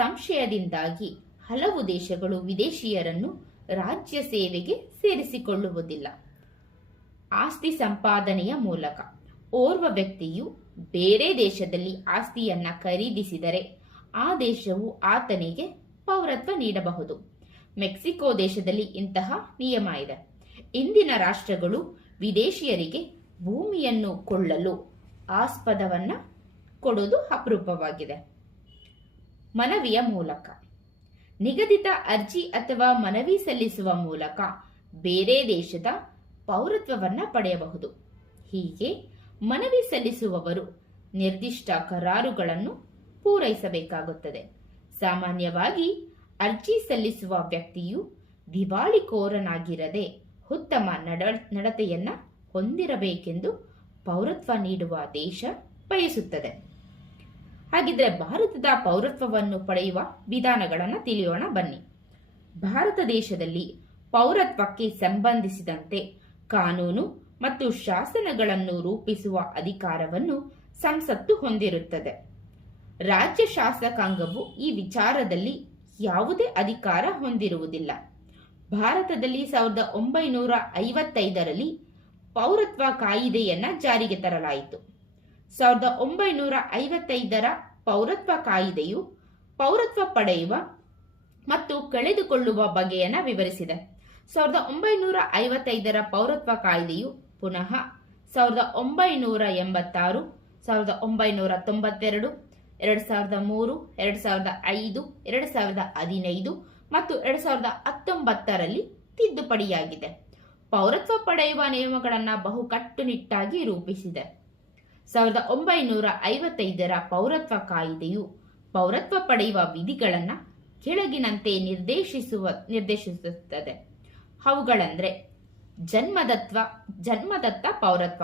ಸಂಶಯದಿಂದಾಗಿ ಹಲವು ದೇಶಗಳು ವಿದೇಶಿಯರನ್ನು ರಾಜ್ಯ ಸೇವೆಗೆ ಸೇರಿಸಿಕೊಳ್ಳುವುದಿಲ್ಲ. ಆಸ್ತಿ ಸಂಪಾದನೆಯ ಮೂಲಕ ಓರ್ವ ವ್ಯಕ್ತಿಯು ಬೇರೆ ದೇಶದಲ್ಲಿ ಆಸ್ತಿಯನ್ನ ಖರೀದಿಸಿದರೆ ಆ ದೇಶವು ಆತನಿಗೆ ಪೌರತ್ವ ನೀಡಬಹುದು. ಮೆಕ್ಸಿಕೋ ದೇಶದಲ್ಲಿ ಇಂತಹ ನಿಯಮ ಇದೆ. ಇಂದಿನ ರಾಷ್ಟ್ರಗಳು ವಿದೇಶಿಯರಿಗೆ ಭೂಮಿಯನ್ನು ಕೊಳ್ಳಲು ಆಸ್ಪದವನ್ನ ಕೊಡುವುದು ಅಪರೂಪವಾಗಿದೆ. ಮನವಿಯ ಮೂಲಕ ನಿಗದಿತ ಅರ್ಜಿ ಅಥವಾ ಮನವಿ ಸಲ್ಲಿಸುವ ಮೂಲಕ ಬೇರೆ ದೇಶದ ಪೌರತ್ವವನ್ನ ಪಡೆಯಬಹುದು. ಹೀಗೆ ಮನವಿ ಸಲ್ಲಿಸುವವರು ನಿರ್ದಿಷ್ಟ ಕರಾರುಗಳನ್ನು ಪೂರೈಸಬೇಕಾಗುತ್ತದೆ. ಸಾಮಾನ್ಯವಾಗಿ ಅರ್ಜಿ ಸಲ್ಲಿಸುವ ವ್ಯಕ್ತಿಯು ದಿವಾಳಿಕೋರನಾಗಿರದೆ ಉತ್ತಮ ನಡತೆಯನ್ನ ಹೊಂದಿರಬೇಕೆಂದು ಪೌರತ್ವ ನೀಡುವ ದೇಶ ಬಯಸುತ್ತದೆ. ಹಾಗಿದ್ರೆ ಭಾರತದ ಪೌರತ್ವವನ್ನು ಪಡೆಯುವ ವಿಧಾನಗಳನ್ನು ತಿಳಿಯೋಣ ಬನ್ನಿ. ಭಾರತ ದೇಶದಲ್ಲಿ ಪೌರತ್ವಕ್ಕೆ ಸಂಬಂಧಿಸಿದಂತೆ ಕಾನೂನು ಮತ್ತು ಶಾಸನಗಳನ್ನು ರೂಪಿಸುವ ಅಧಿಕಾರವನ್ನು ಸಂಸತ್ತು ಹೊಂದಿರುತ್ತದೆ. ರಾಜ್ಯ ಶಾಸಕಾಂಗವು ಈ ವಿಚಾರದಲ್ಲಿ ಯಾವುದೇ ಅಧಿಕಾರ ಹೊಂದಿರುವುದಿಲ್ಲ. ಭಾರತದಲ್ಲಿ 1955ರಲ್ಲಿ ಪೌರತ್ವ ಕಾಯಿದೆಯನ್ನ ಜಾರಿಗೆ ತರಲಾಯಿತು. 1955ರ ಪೌರತ್ವ ಕಾಯಿದೆಯು ಪೌರತ್ವ ಪಡೆಯುವ ಮತ್ತು ಕಳೆದುಕೊಳ್ಳುವ ಬಗೆಯನ್ನ ವಿವರಿಸಿದೆ. 1955ರ ಪೌರತ್ವ ಕಾಯ್ದೆಯು ಪುನಃ 1986, 1992, 2003, 2005, 2015 ಮತ್ತು 2019ರಲ್ಲಿ ತಿದ್ದುಪಡಿಯಾಗಿದೆ. ಪೌರತ್ವ ಪಡೆಯುವ ನಿಯಮಗಳನ್ನು ಬಹು ಕಟ್ಟುನಿಟ್ಟಾಗಿ ರೂಪಿಸಿದೆ. 1955ರ ಪೌರತ್ವ ಕಾಯ್ದೆಯು ಪೌರತ್ವ ಪಡೆಯುವ ವಿಧಿಗಳನ್ನು ಕೆಳಗಿನಂತೆ ನಿರ್ದೇಶಿಸುತ್ತದೆ. ಅವುಗಳಂದ್ರೆ ಜನ್ಮದತ್ತ ಪೌರತ್ವ,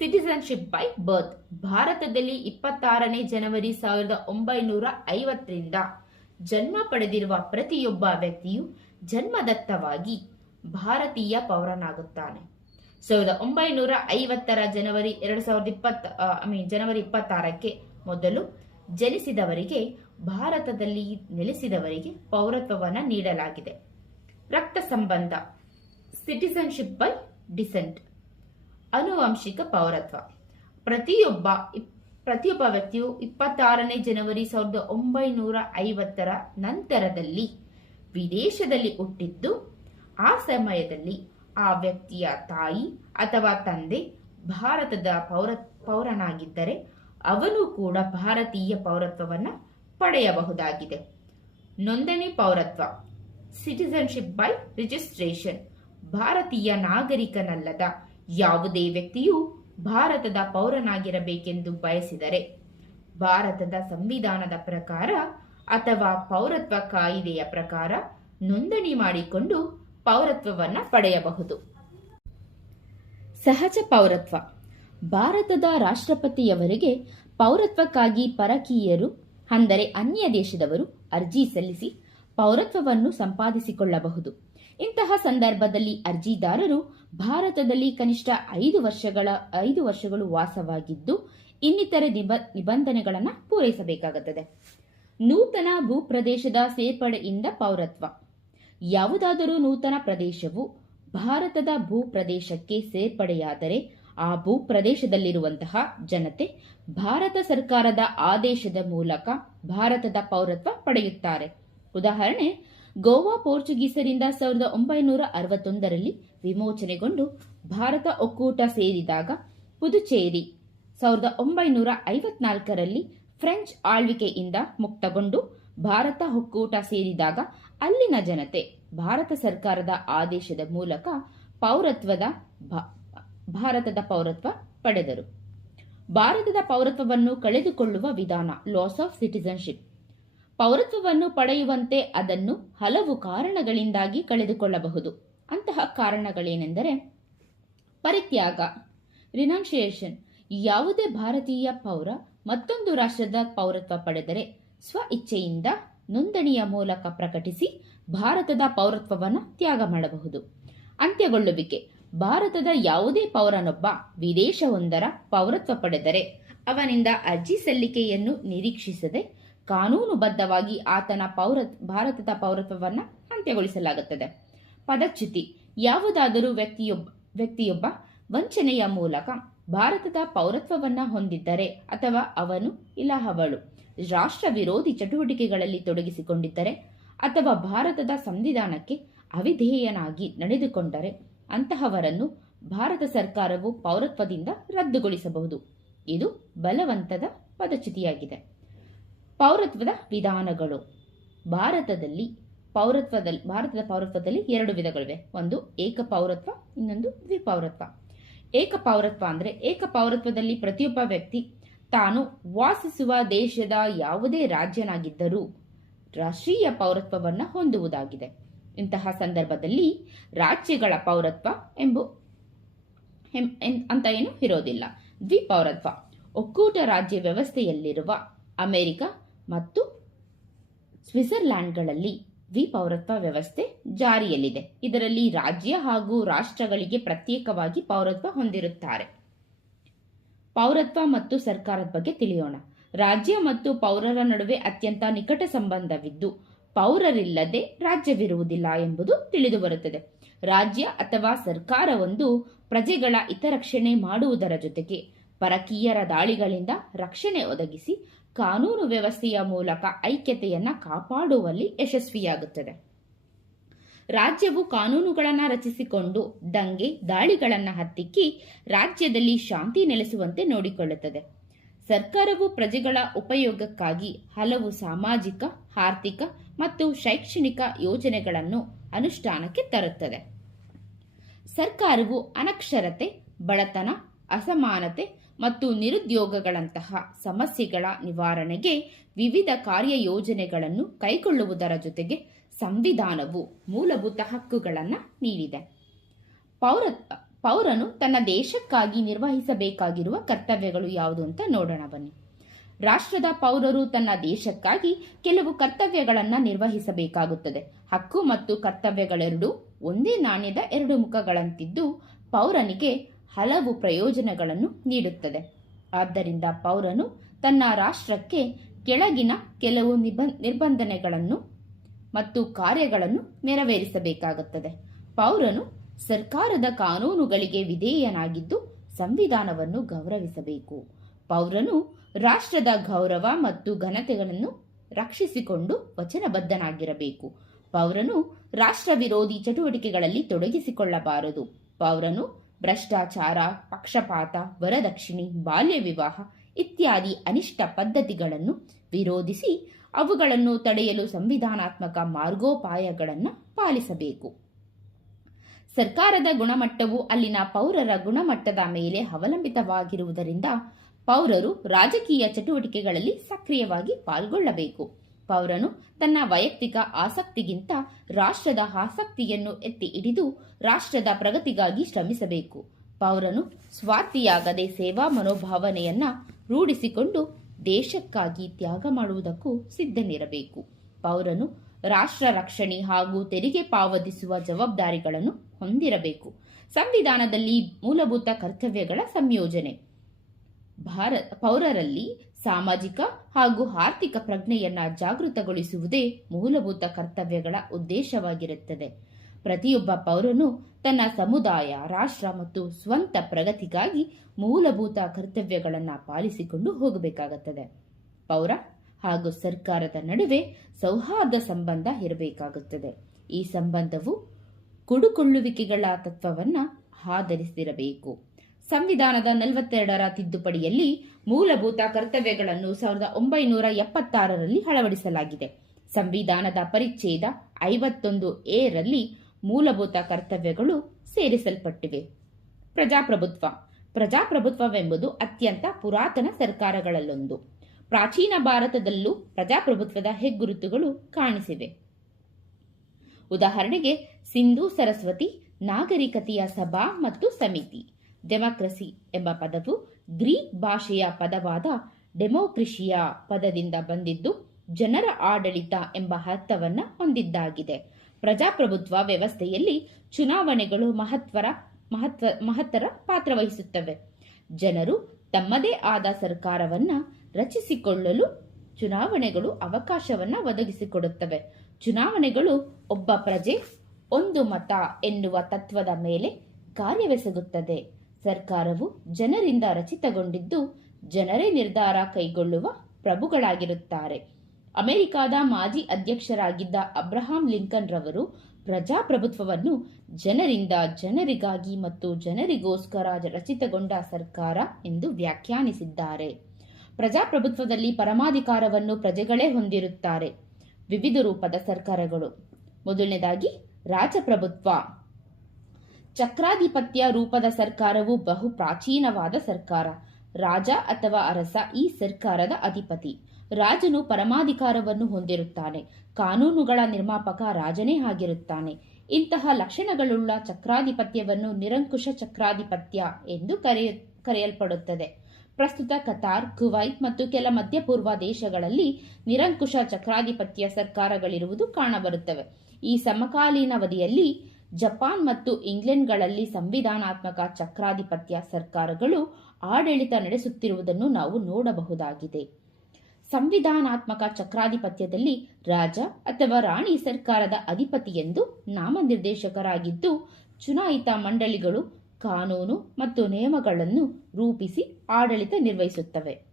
ಸಿಟಿಸನ್ಶಿಪ್ ಬೈ ಬರ್ತ್. ಭಾರತದಲ್ಲಿ 26ನೇ ಜನವರಿ 1950ರಿಂದ ಜನ್ಮ ಪಡೆದಿರುವ ಪ್ರತಿಯೊಬ್ಬ ವ್ಯಕ್ತಿಯು ಜನ್ಮದತ್ತವಾಗಿ ಭಾರತೀಯ ಪೌರನಾಗುತ್ತಾನೆ. 1950ರ ಜನವರಿ 26ಕ್ಕೆ ಮೊದಲು ಜನಿಸಿದವರಿಗೆ ಭಾರತದಲ್ಲಿ ನೆಲೆಸಿದವರಿಗೆ ಪೌರತ್ವವನ್ನು ನೀಡಲಾಗಿದೆ. ರಕ್ತ ಸಂಬಂಧ, ಸಿಟಿಸನ್ಶಿಪ್ ಬೈ ಡಿಸೆಂಟ್. ಆನುವಂಶಿಕ ಪೌರತ್ವ. ಪ್ರತಿಯೊಬ್ಬ ವ್ಯಕ್ತಿಯು 26ನೇ ಜನವರಿ 1950ರ ನಂತರದಲ್ಲಿ ವಿದೇಶದಲ್ಲಿ ಹುಟ್ಟಿದ್ದು ಆ ಸಮಯದಲ್ಲಿ ಆ ವ್ಯಕ್ತಿಯ ತಾಯಿ ಅಥವಾ ತಂದೆ ಭಾರತದ ಪೌರನಾಗಿದ್ದರೆ ಅವನು ಕೂಡ ಭಾರತೀಯ ಪೌರತ್ವವನ್ನು ಪಡೆಯಬಹುದಾಗಿದೆ. ನೋಂದಣಿ ಪೌರತ್ವ, ಸಿಟಿಸನ್ಶಿಪ್ ಬೈ ರಿಜಿಸ್ಟ್ರೇಷನ್. ಭಾರತೀಯ ನಾಗರಿಕನಲ್ಲದ ಯಾವುದೇ ವ್ಯಕ್ತಿಯು ಭಾರತದ ಪೌರನಾಗಿರಬೇಕೆಂದು ಬಯಸಿದರೆ ಭಾರತದ ಸಂವಿಧಾನದ ಪ್ರಕಾರ ಅಥವಾ ಪೌರತ್ವ ಕಾಯಿದೆಯ ಪ್ರಕಾರ ನೋಂದಣಿ ಮಾಡಿಕೊಂಡು ಪೌರತ್ವವನ್ನು ಪಡೆಯಬಹುದು. ಸಹಜ ಪೌರತ್ವ. ಭಾರತದ ರಾಷ್ಟ್ರಪತಿಯವರಿಗೆ ಪೌರತ್ವಕ್ಕಾಗಿ ಪರಕೀಯರು ಅಂದರೆ ಅನ್ಯ ದೇಶದವರು ಅರ್ಜಿ ಸಲ್ಲಿಸಿ ಪೌರತ್ವವನ್ನು ಸಂಪಾದಿಸಿಕೊಳ್ಳಬಹುದು. ಇಂತಹ ಸಂದರ್ಭದಲ್ಲಿ ಅರ್ಜಿದಾರರು ಭಾರತದಲ್ಲಿ ಕನಿಷ್ಠ 5 ವರ್ಷಗಳು ವಾಸವಾಗಿದ್ದು ಇನ್ನಿತರೆ ನಿಬಂಧನೆಗಳನ್ನು ಪೂರೈಸಬೇಕಾಗುತ್ತದೆ. ನೂತನ ಭೂಪ್ರದೇಶದ ಸೇರ್ಪಡೆಯಿಂದ ಪೌರತ್ವ. ಯಾವುದಾದರೂ ನೂತನ ಪ್ರದೇಶವು ಭಾರತದ ಭೂಪ್ರದೇಶಕ್ಕೆ ಸೇರ್ಪಡೆಯಾದರೆ ಆ ಭೂಪ್ರದೇಶದಲ್ಲಿರುವಂತಹ ಜನತೆ ಭಾರತ ಸರ್ಕಾರದ ಆದೇಶದ ಮೂಲಕ ಭಾರತದ ಪೌರತ್ವ ಪಡೆಯುತ್ತಾರೆ. ಉದಾಹರಣೆ, ಗೋವಾ ಪೋರ್ಚುಗೀಸರಿಂದ 1961ರಲ್ಲಿ ವಿಮೋಚನೆಗೊಂಡು ಭಾರತ ಒಕ್ಕೂಟ ಸೇರಿದಾಗ, ಪುದುಚೇರಿ 1954ರಲ್ಲಿ ಫ್ರೆಂಚ್ ಆಳ್ವಿಕೆಯಿಂದ ಮುಕ್ತಗೊಂಡು ಭಾರತ ಒಕ್ಕೂಟ ಸೇರಿದಾಗ ಅಲ್ಲಿನ ಜನತೆ ಭಾರತ ಸರ್ಕಾರದ ಆದೇಶದ ಮೂಲಕ ಭಾರತದ ಪೌರತ್ವ ಪಡೆದರು. ಭಾರತದ ಪೌರತ್ವವನ್ನು ಕಳೆದುಕೊಳ್ಳುವ ವಿಧಾನ, ಲಾಸ್ ಆಫ್ ಸಿಟಿಸನ್ಶಿಪ್. ಪೌರತ್ವವನ್ನು ಪಡೆಯುವಂತೆ ಅದನ್ನು ಹಲವು ಕಾರಣಗಳಿಂದಾಗಿ ಕಳೆದುಕೊಳ್ಳಬಹುದು. ಅಂತಹ ಕಾರಣಗಳೇನೆಂದರೆ ಪರಿತ್ಯಾಗ, ರಿನೌನ್ಸಿಯೇಷನ್. ಯಾವುದೇ ಭಾರತೀಯ ಪೌರ ಮತ್ತೊಂದು ರಾಷ್ಟ್ರದ ಪೌರತ್ವ ಪಡೆದರೆ ಸ್ವ ಇಚ್ಛೆಯಿಂದ ನೋಂದಣಿಯ ಮೂಲಕ ಪ್ರಕಟಿಸಿ ಭಾರತದ ಪೌರತ್ವವನ್ನು ತ್ಯಾಗ ಮಾಡಬಹುದು. ಅಂತ್ಯಗೊಳ್ಳುವಿಕೆ. ಭಾರತದ ಯಾವುದೇ ಪೌರನೊಬ್ಬ ವಿದೇಶವೊಂದರ ಪೌರತ್ವ ಪಡೆದರೆ ಅವನಿಂದ ಅರ್ಜಿ ಸಲ್ಲಿಕೆಯನ್ನು ನಿರೀಕ್ಷಿಸದೆ ಕಾನೂನುಬದ್ಧವಾಗಿ ಆತನ ಭಾರತದ ಪೌರತ್ವವನ್ನು ಅಂತ್ಯಗೊಳಿಸಲಾಗುತ್ತದೆ. ಪದಚ್ಯುತಿ: ಯಾವುದಾದರೂ ವ್ಯಕ್ತಿಯೊಬ್ಬ ವಂಚನೆಯ ಮೂಲಕ ಭಾರತದ ಪೌರತ್ವವನ್ನು ಹೊಂದಿದ್ದರೆ ಅಥವಾ ಅವನು ಇಲ್ಲ ಅವಳು ರಾಷ್ಟ್ರ ವಿರೋಧಿ ಚಟುವಟಿಕೆಗಳಲ್ಲಿ ತೊಡಗಿಸಿಕೊಂಡಿದ್ದರೆ ಅಥವಾ ಭಾರತದ ಸಂವಿಧಾನಕ್ಕೆ ಅವಿಧೇಯನಾಗಿ ನಡೆದುಕೊಂಡರೆ ಅಂತಹವರನ್ನು ಭಾರತ ಸರ್ಕಾರವು ಪೌರತ್ವದಿಂದ ರದ್ದುಗೊಳಿಸಬಹುದು. ಇದು ಬಲವಂತದ ಪದಚ್ಯುತಿಯಾಗಿದೆ. ಪೌರತ್ವದ ವಿಧಾನಗಳು: ಭಾರತದ ಪೌರತ್ವದಲ್ಲಿ ಎರಡು ವಿಧಗಳಿವೆ. ಒಂದು ಏಕಪೌರತ್ವ, ಇನ್ನೊಂದು ದ್ವಿಪೌರತ್ವ. ಏಕಪೌರತ್ವ ಅಂದರೆ ಏಕಪೌರತ್ವದಲ್ಲಿ ಪ್ರತಿಯೊಬ್ಬ ವ್ಯಕ್ತಿ ತಾನು ವಾಸಿಸುವ ದೇಶದ ಯಾವುದೇ ರಾಜ್ಯನಾಗಿದ್ದರೂ ರಾಷ್ಟ್ರೀಯ ಪೌರತ್ವವನ್ನು ಹೊಂದುವುದಾಗಿದೆ. ಇಂತಹ ಸಂದರ್ಭದಲ್ಲಿ ರಾಜ್ಯಗಳ ಪೌರತ್ವ ಅಂತ ಏನು ಇರೋದಿಲ್ಲ. ದ್ವಿಪೌರತ್ವ: ಒಕ್ಕೂಟ ರಾಜ್ಯ ವ್ಯವಸ್ಥೆಯಲ್ಲಿರುವ ಅಮೆರಿಕ ಮತ್ತು ಸ್ವಿಟ್ಜರ್ಲ್ಯಾಂಡ್ಗಳಲ್ಲಿ ದ್ವಿಪೌರತ್ವ ವ್ಯವಸ್ಥೆ ಜಾರಿಯಲ್ಲಿದೆ. ಇದರಲ್ಲಿ ರಾಜ್ಯ ಹಾಗೂ ರಾಷ್ಟ್ರಗಳಿಗೆ ಪ್ರತ್ಯೇಕವಾಗಿ ಪೌರತ್ವ ಹೊಂದಿರುತ್ತಾರೆ. ಪೌರತ್ವ ಮತ್ತು ಸರ್ಕಾರದ ಬಗ್ಗೆ ತಿಳಿಯೋಣ. ರಾಜ್ಯ ಮತ್ತು ಪೌರರ ನಡುವೆ ಅತ್ಯಂತ ನಿಕಟ ಸಂಬಂಧವಿದ್ದು ಪೌರರಿಲ್ಲದೆ ರಾಜ್ಯವಿರುವುದಿಲ್ಲ ಎಂಬುದು ತಿಳಿದು ಬರುತ್ತದೆ. ರಾಜ್ಯ ಅಥವಾ ಸರ್ಕಾರವೊಂದು ಪ್ರಜೆಗಳ ಹಿತರಕ್ಷಣೆ ಮಾಡುವುದರ ಜೊತೆಗೆ ಪರಕೀಯರ ದಾಳಿಗಳಿಂದ ರಕ್ಷಣೆ ಒದಗಿಸಿ ಕಾನೂನು ವ್ಯವಸ್ಥೆಯ ಮೂಲಕ ಐಕ್ಯತೆಯನ್ನು ಕಾಪಾಡುವಲ್ಲಿ ಯಶಸ್ವಿಯಾಗುತ್ತದೆ. ರಾಜ್ಯವು ಕಾನೂನುಗಳನ್ನು ರಚಿಸಿಕೊಂಡು ದಂಗೆ ದಾಳಿಗಳನ್ನು ಹತ್ತಿಕ್ಕಿ ರಾಜ್ಯದಲ್ಲಿ ಶಾಂತಿ ನೆಲೆಸುವಂತೆ ನೋಡಿಕೊಳ್ಳುತ್ತದೆ. ಸರ್ಕಾರವು ಪ್ರಜೆಗಳ ಉಪಯೋಗಕ್ಕಾಗಿ ಹಲವು ಸಾಮಾಜಿಕ, ಆರ್ಥಿಕ ಮತ್ತು ಶೈಕ್ಷಣಿಕ ಯೋಜನೆಗಳನ್ನು ಅನುಷ್ಠಾನಕ್ಕೆ ತರುತ್ತದೆ. ಸರ್ಕಾರವು ಅನಕ್ಷರತೆ, ಬಡತನ, ಅಸಮಾನತೆ ಮತ್ತು ನಿರುದ್ಯೋಗಗಳಂತಹ ಸಮಸ್ಯೆಗಳ ನಿವಾರಣೆಗೆ ವಿವಿಧ ಕಾರ್ಯಯೋಜನೆಗಳನ್ನು ಕೈಗೊಳ್ಳುವುದರ ಜೊತೆಗೆ ಸಂವಿಧಾನವು ಮೂಲಭೂತ ಹಕ್ಕುಗಳನ್ನು ನೀಡಿದೆ. ಪೌರನು ತನ್ನ ದೇಶಕ್ಕಾಗಿ ನಿರ್ವಹಿಸಬೇಕಾಗಿರುವ ಕರ್ತವ್ಯಗಳು ಯಾವುದು ಅಂತ ನೋಡೋಣ ಬನ್ನಿ. ರಾಷ್ಟ್ರದ ಪೌರರು ತನ್ನ ದೇಶಕ್ಕಾಗಿ ಕೆಲವು ಕರ್ತವ್ಯಗಳನ್ನು ನಿರ್ವಹಿಸಬೇಕಾಗುತ್ತದೆ. ಹಕ್ಕು ಮತ್ತು ಕರ್ತವ್ಯಗಳೆರಡೂ ಒಂದೇ ನಾಣ್ಯದ ಎರಡು ಮುಖಗಳಂತಿದ್ದು ಪೌರನಿಗೆ ಹಲವು ಪ್ರಯೋಜನಗಳನ್ನು ನೀಡುತ್ತದೆ. ಆದ್ದರಿಂದ ಪೌರನು ತನ್ನ ರಾಷ್ಟ್ರಕ್ಕೆ ಕೆಳಗಿನ ಕೆಲವು ನಿರ್ಬಂಧನೆಗಳನ್ನು ಮತ್ತು ಕಾರ್ಯಗಳನ್ನು ನೆರವೇರಿಸಬೇಕಾಗುತ್ತದೆ. ಪೌರನು ಸರ್ಕಾರದ ಕಾನೂನುಗಳಿಗೆ ವಿಧೇಯನಾಗಿದ್ದು ಸಂವಿಧಾನವನ್ನು ಗೌರವಿಸಬೇಕು. ಪೌರನು ರಾಷ್ಟ್ರದ ಗೌರವ ಮತ್ತು ಘನತೆಗಳನ್ನು ರಕ್ಷಿಸಿಕೊಂಡು ವಚನಬದ್ಧನಾಗಿರಬೇಕು. ಪೌರನು ರಾಷ್ಟ್ರ ವಿರೋಧಿ ಚಟುವಟಿಕೆಗಳಲ್ಲಿ ತೊಡಗಿಸಿಕೊಳ್ಳಬಾರದು. ಪೌರನು ಭ್ರಷ್ಟಾಚಾರ, ಪಕ್ಷಪಾತ, ವರದಕ್ಷಿಣೆ, ಬಾಲ್ಯ ವಿವಾಹ ಇತ್ಯಾದಿ ಅನಿಷ್ಟ ಪದ್ಧತಿಗಳನ್ನು ವಿರೋಧಿಸಿ ಅವುಗಳನ್ನು ತಡೆಯಲು ಸಂವಿಧಾನಾತ್ಮಕ ಮಾರ್ಗೋಪಾಯಗಳನ್ನು ಪಾಲಿಸಬೇಕು. ಸರ್ಕಾರದ ಗುಣಮಟ್ಟವು ಅಲ್ಲಿನ ಪೌರರ ಗುಣಮಟ್ಟದ ಮೇಲೆ ಅವಲಂಬಿತವಾಗಿರುವುದರಿಂದ ಪೌರರು ರಾಜಕೀಯ ಚಟುವಟಿಕೆಗಳಲ್ಲಿ ಸಕ್ರಿಯವಾಗಿ ಪಾಲ್ಗೊಳ್ಳಬೇಕು. ಪೌರನು ತನ್ನ ವೈಯಕ್ತಿಕ ಆಸಕ್ತಿಗಿಂತ ರಾಷ್ಟ್ರದ ಆಸಕ್ತಿಯನ್ನು ಎತ್ತಿ ಹಿಡಿದು ರಾಷ್ಟ್ರದ ಪ್ರಗತಿಗಾಗಿ ಶ್ರಮಿಸಬೇಕು. ಪೌರನು ಸ್ವಾರ್ಥಿಯಾಗದೆ ಸೇವಾ ಮನೋಭಾವನೆಯನ್ನ ರೂಢಿಸಿಕೊಂಡು ದೇಶಕ್ಕಾಗಿ ತ್ಯಾಗ ಮಾಡುವುದಕ್ಕೂ ಸಿದ್ಧನಿರಬೇಕು. ಪೌರನು ರಾಷ್ಟ್ರ ರಕ್ಷಣೆ ಹಾಗೂ ತೆರಿಗೆ ಪಾವತಿಸುವ ಜವಾಬ್ದಾರಿಗಳನ್ನು ಹೊಂದಿರಬೇಕು. ಸಂವಿಧಾನದಲ್ಲಿ ಮೂಲಭೂತ ಕರ್ತವ್ಯಗಳ ಸಂಯೋಜನೆ. ಪೌರರಲ್ಲಿ ಸಾಮಾಜಿಕ ಹಾಗೂ ಆರ್ಥಿಕ ಪ್ರಜ್ಞೆಯನ್ನ ಜಾಗೃತಗೊಳಿಸುವುದೇ ಮೂಲಭೂತ ಕರ್ತವ್ಯಗಳ ಉದ್ದೇಶವಾಗಿರುತ್ತದೆ. ಪ್ರತಿಯೊಬ್ಬ ಪೌರನು ತನ್ನ ಸಮುದಾಯ, ರಾಷ್ಟ್ರ ಮತ್ತು ಸ್ವಂತ ಪ್ರಗತಿಗಾಗಿ ಮೂಲಭೂತ ಕರ್ತವ್ಯಗಳನ್ನು ಪಾಲಿಸಿಕೊಂಡು ಹೋಗಬೇಕಾಗುತ್ತದೆ. ಪೌರ ಹಾಗೂ ಸರ್ಕಾರದ ನಡುವೆ ಸೌಹಾರ್ದ ಸಂಬಂಧ ಇರಬೇಕಾಗುತ್ತದೆ. ಈ ಸಂಬಂಧವು ಕೊಡುಕೊಳ್ಳುವಿಕೆಗಳ ತತ್ವವನ್ನು ಆಧರಿಸಿರಬೇಕು. ಸಂವಿಧಾನದ 42ರ ತಿದ್ದುಪಡಿಯಲ್ಲಿ ಮೂಲಭೂತ ಕರ್ತವ್ಯಗಳನ್ನು 1976ರಲ್ಲಿ ಅಳವಡಿಸಲಾಗಿದೆ. ಸಂವಿಧಾನದ ಪರಿಚ್ಛೇದ 51A ರಲ್ಲಿ ಮೂಲಭೂತ ಕರ್ತವ್ಯಗಳು ಸೇರಿಸಲ್ಪಟ್ಟಿವೆ. ಪ್ರಜಾಪ್ರಭುತ್ವವೆಂಬುದು ಅತ್ಯಂತ ಪುರಾತನ ಸರ್ಕಾರಗಳಲ್ಲೊಂದು. ಪ್ರಾಚೀನ ಭಾರತದಲ್ಲೂ ಪ್ರಜಾಪ್ರಭುತ್ವದ ಹೆಗ್ಗುರುತುಗಳು ಕಾಣಿಸಿವೆ. ಉದಾಹರಣೆಗೆ ಸಿಂಧೂ ಸರಸ್ವತಿ ನಾಗರಿಕತೆಯ ಸಭಾ ಮತ್ತು ಸಮಿತಿ. ಡೆಮಾಕ್ರಸಿ ಎಂಬ ಪದವು ಗ್ರೀಕ್ ಭಾಷೆಯ ಪದವಾದ ಡೆಮೋಕ್ರಿಷಿಯ ಪದದಿಂದ ಬಂದಿದ್ದು ಜನರ ಆಡಳಿತ ಎಂಬ ಅರ್ಥವನ್ನು ಹೊಂದಿದ್ದಾಗಿದೆ. ಪ್ರಜಾಪ್ರಭುತ್ವ ವ್ಯವಸ್ಥೆಯಲ್ಲಿ ಚುನಾವಣೆಗಳು ಮಹತ್ತರ ಪಾತ್ರ ವಹಿಸುತ್ತವೆ. ಜನರು ತಮ್ಮದೇ ಆದ ಸರ್ಕಾರವನ್ನು ರಚಿಸಿಕೊಳ್ಳಲು ಚುನಾವಣೆಗಳು ಅವಕಾಶವನ್ನ ಒದಗಿಸಿಕೊಡುತ್ತವೆ. ಚುನಾವಣೆಗಳು ಒಬ್ಬ ಪ್ರಜೆ ಒಂದು ಮತ ಎನ್ನುವ ತತ್ವದ ಮೇಲೆ ಕಾರ್ಯವೆಸಗುತ್ತದೆ. ಸರ್ಕಾರವು ಜನರಿಂದ ರಚಿತಗೊಂಡಿದ್ದು ಜನರೇ ನಿರ್ಧಾರ ಕೈಗೊಳ್ಳುವ ಪ್ರಭುಗಳಾಗಿರುತ್ತಾರೆ. ಅಮೆರಿಕಾದ ಮಾಜಿ ಅಧ್ಯಕ್ಷರಾಗಿದ್ದ ಅಬ್ರಹಾಂ ಲಿಂಕನ್ ರವರು ಪ್ರಜಾಪ್ರಭುತ್ವವನ್ನು ಜನರಿಂದ, ಜನರಿಗಾಗಿ ಮತ್ತು ಜನರಿಗೋಸ್ಕರ ರಚಿತಗೊಂಡ ಸರ್ಕಾರ ಎಂದು ವ್ಯಾಖ್ಯಾನಿಸಿದ್ದಾರೆ. ಪ್ರಜಾಪ್ರಭುತ್ವದಲ್ಲಿ ಪರಮಾಧಿಕಾರವನ್ನು ಪ್ರಜೆಗಳೇ ಹೊಂದಿರುತ್ತಾರೆ. ವಿವಿಧ ರೂಪದ ಸರ್ಕಾರಗಳು. ಮೊದಲನೇದಾಗಿ ರಾಜಪ್ರಭುತ್ವ. ಚಕ್ರಾಧಿಪತ್ಯ ರೂಪದ ಸರ್ಕಾರವು ಬಹು ಪ್ರಾಚೀನವಾದ ಸರ್ಕಾರ. ರಾಜ ಅಥವಾ ಅರಸ ಈ ಸರ್ಕಾರದ ಅಧಿಪತಿ. ರಾಜನು ಪರಮಾಧಿಕಾರವನ್ನು ಹೊಂದಿರುತ್ತಾನೆ. ಕಾನೂನುಗಳ ನಿರ್ಮಾಪಕ ರಾಜನೇ ಆಗಿರುತ್ತಾನೆ. ಇಂತಹ ಲಕ್ಷಣಗಳುಳ್ಳ ಚಕ್ರಾಧಿಪತ್ಯವನ್ನು ನಿರಂಕುಶ ಚಕ್ರಾಧಿಪತ್ಯ ಎಂದು ಕರೆಯಲ್ಪಡುತ್ತದೆ. ಪ್ರಸ್ತುತ ಕತಾರ್, ಕುವೈತ್ ಮತ್ತು ಕೆಲ ಮಧ್ಯಪೂರ್ವ ದೇಶಗಳಲ್ಲಿ ನಿರಂಕುಶ ಚಕ್ರಾಧಿಪತ್ಯ ಸರ್ಕಾರಗಳಿರುವುದು ಕಾಣಬರುತ್ತವೆ. ಈ ಸಮಕಾಲೀನಾವಧಿಯಲ್ಲಿ ಜಪಾನ್ ಮತ್ತು ಇಂಗ್ಲೆಂಡ್ಗಳಲ್ಲಿ ಸಂವಿಧಾನಾತ್ಮಕ ಚಕ್ರಾಧಿಪತ್ಯ ಸರ್ಕಾರಗಳು ಆಡಳಿತ ನಡೆಸುತ್ತಿರುವುದನ್ನು ನಾವು ನೋಡಬಹುದಾಗಿದೆ. ಸಂವಿಧಾನಾತ್ಮಕ ಚಕ್ರಾಧಿಪತ್ಯದಲ್ಲಿ ರಾಜ ಅಥವಾ ರಾಣಿ ಸರ್ಕಾರದ ಅಧಿಪತಿಯೆಂದು ನಾಮನಿರ್ದೇಶಕರಾಗಿದ್ದು, ಚುನಾಯಿತ ಮಂಡಳಿಗಳು ಕಾನೂನು ಮತ್ತು ನಿಯಮಗಳನ್ನು ರೂಪಿಸಿ ಆಡಳಿತ ನಿರ್ವಹಿಸುತ್ತವೆ.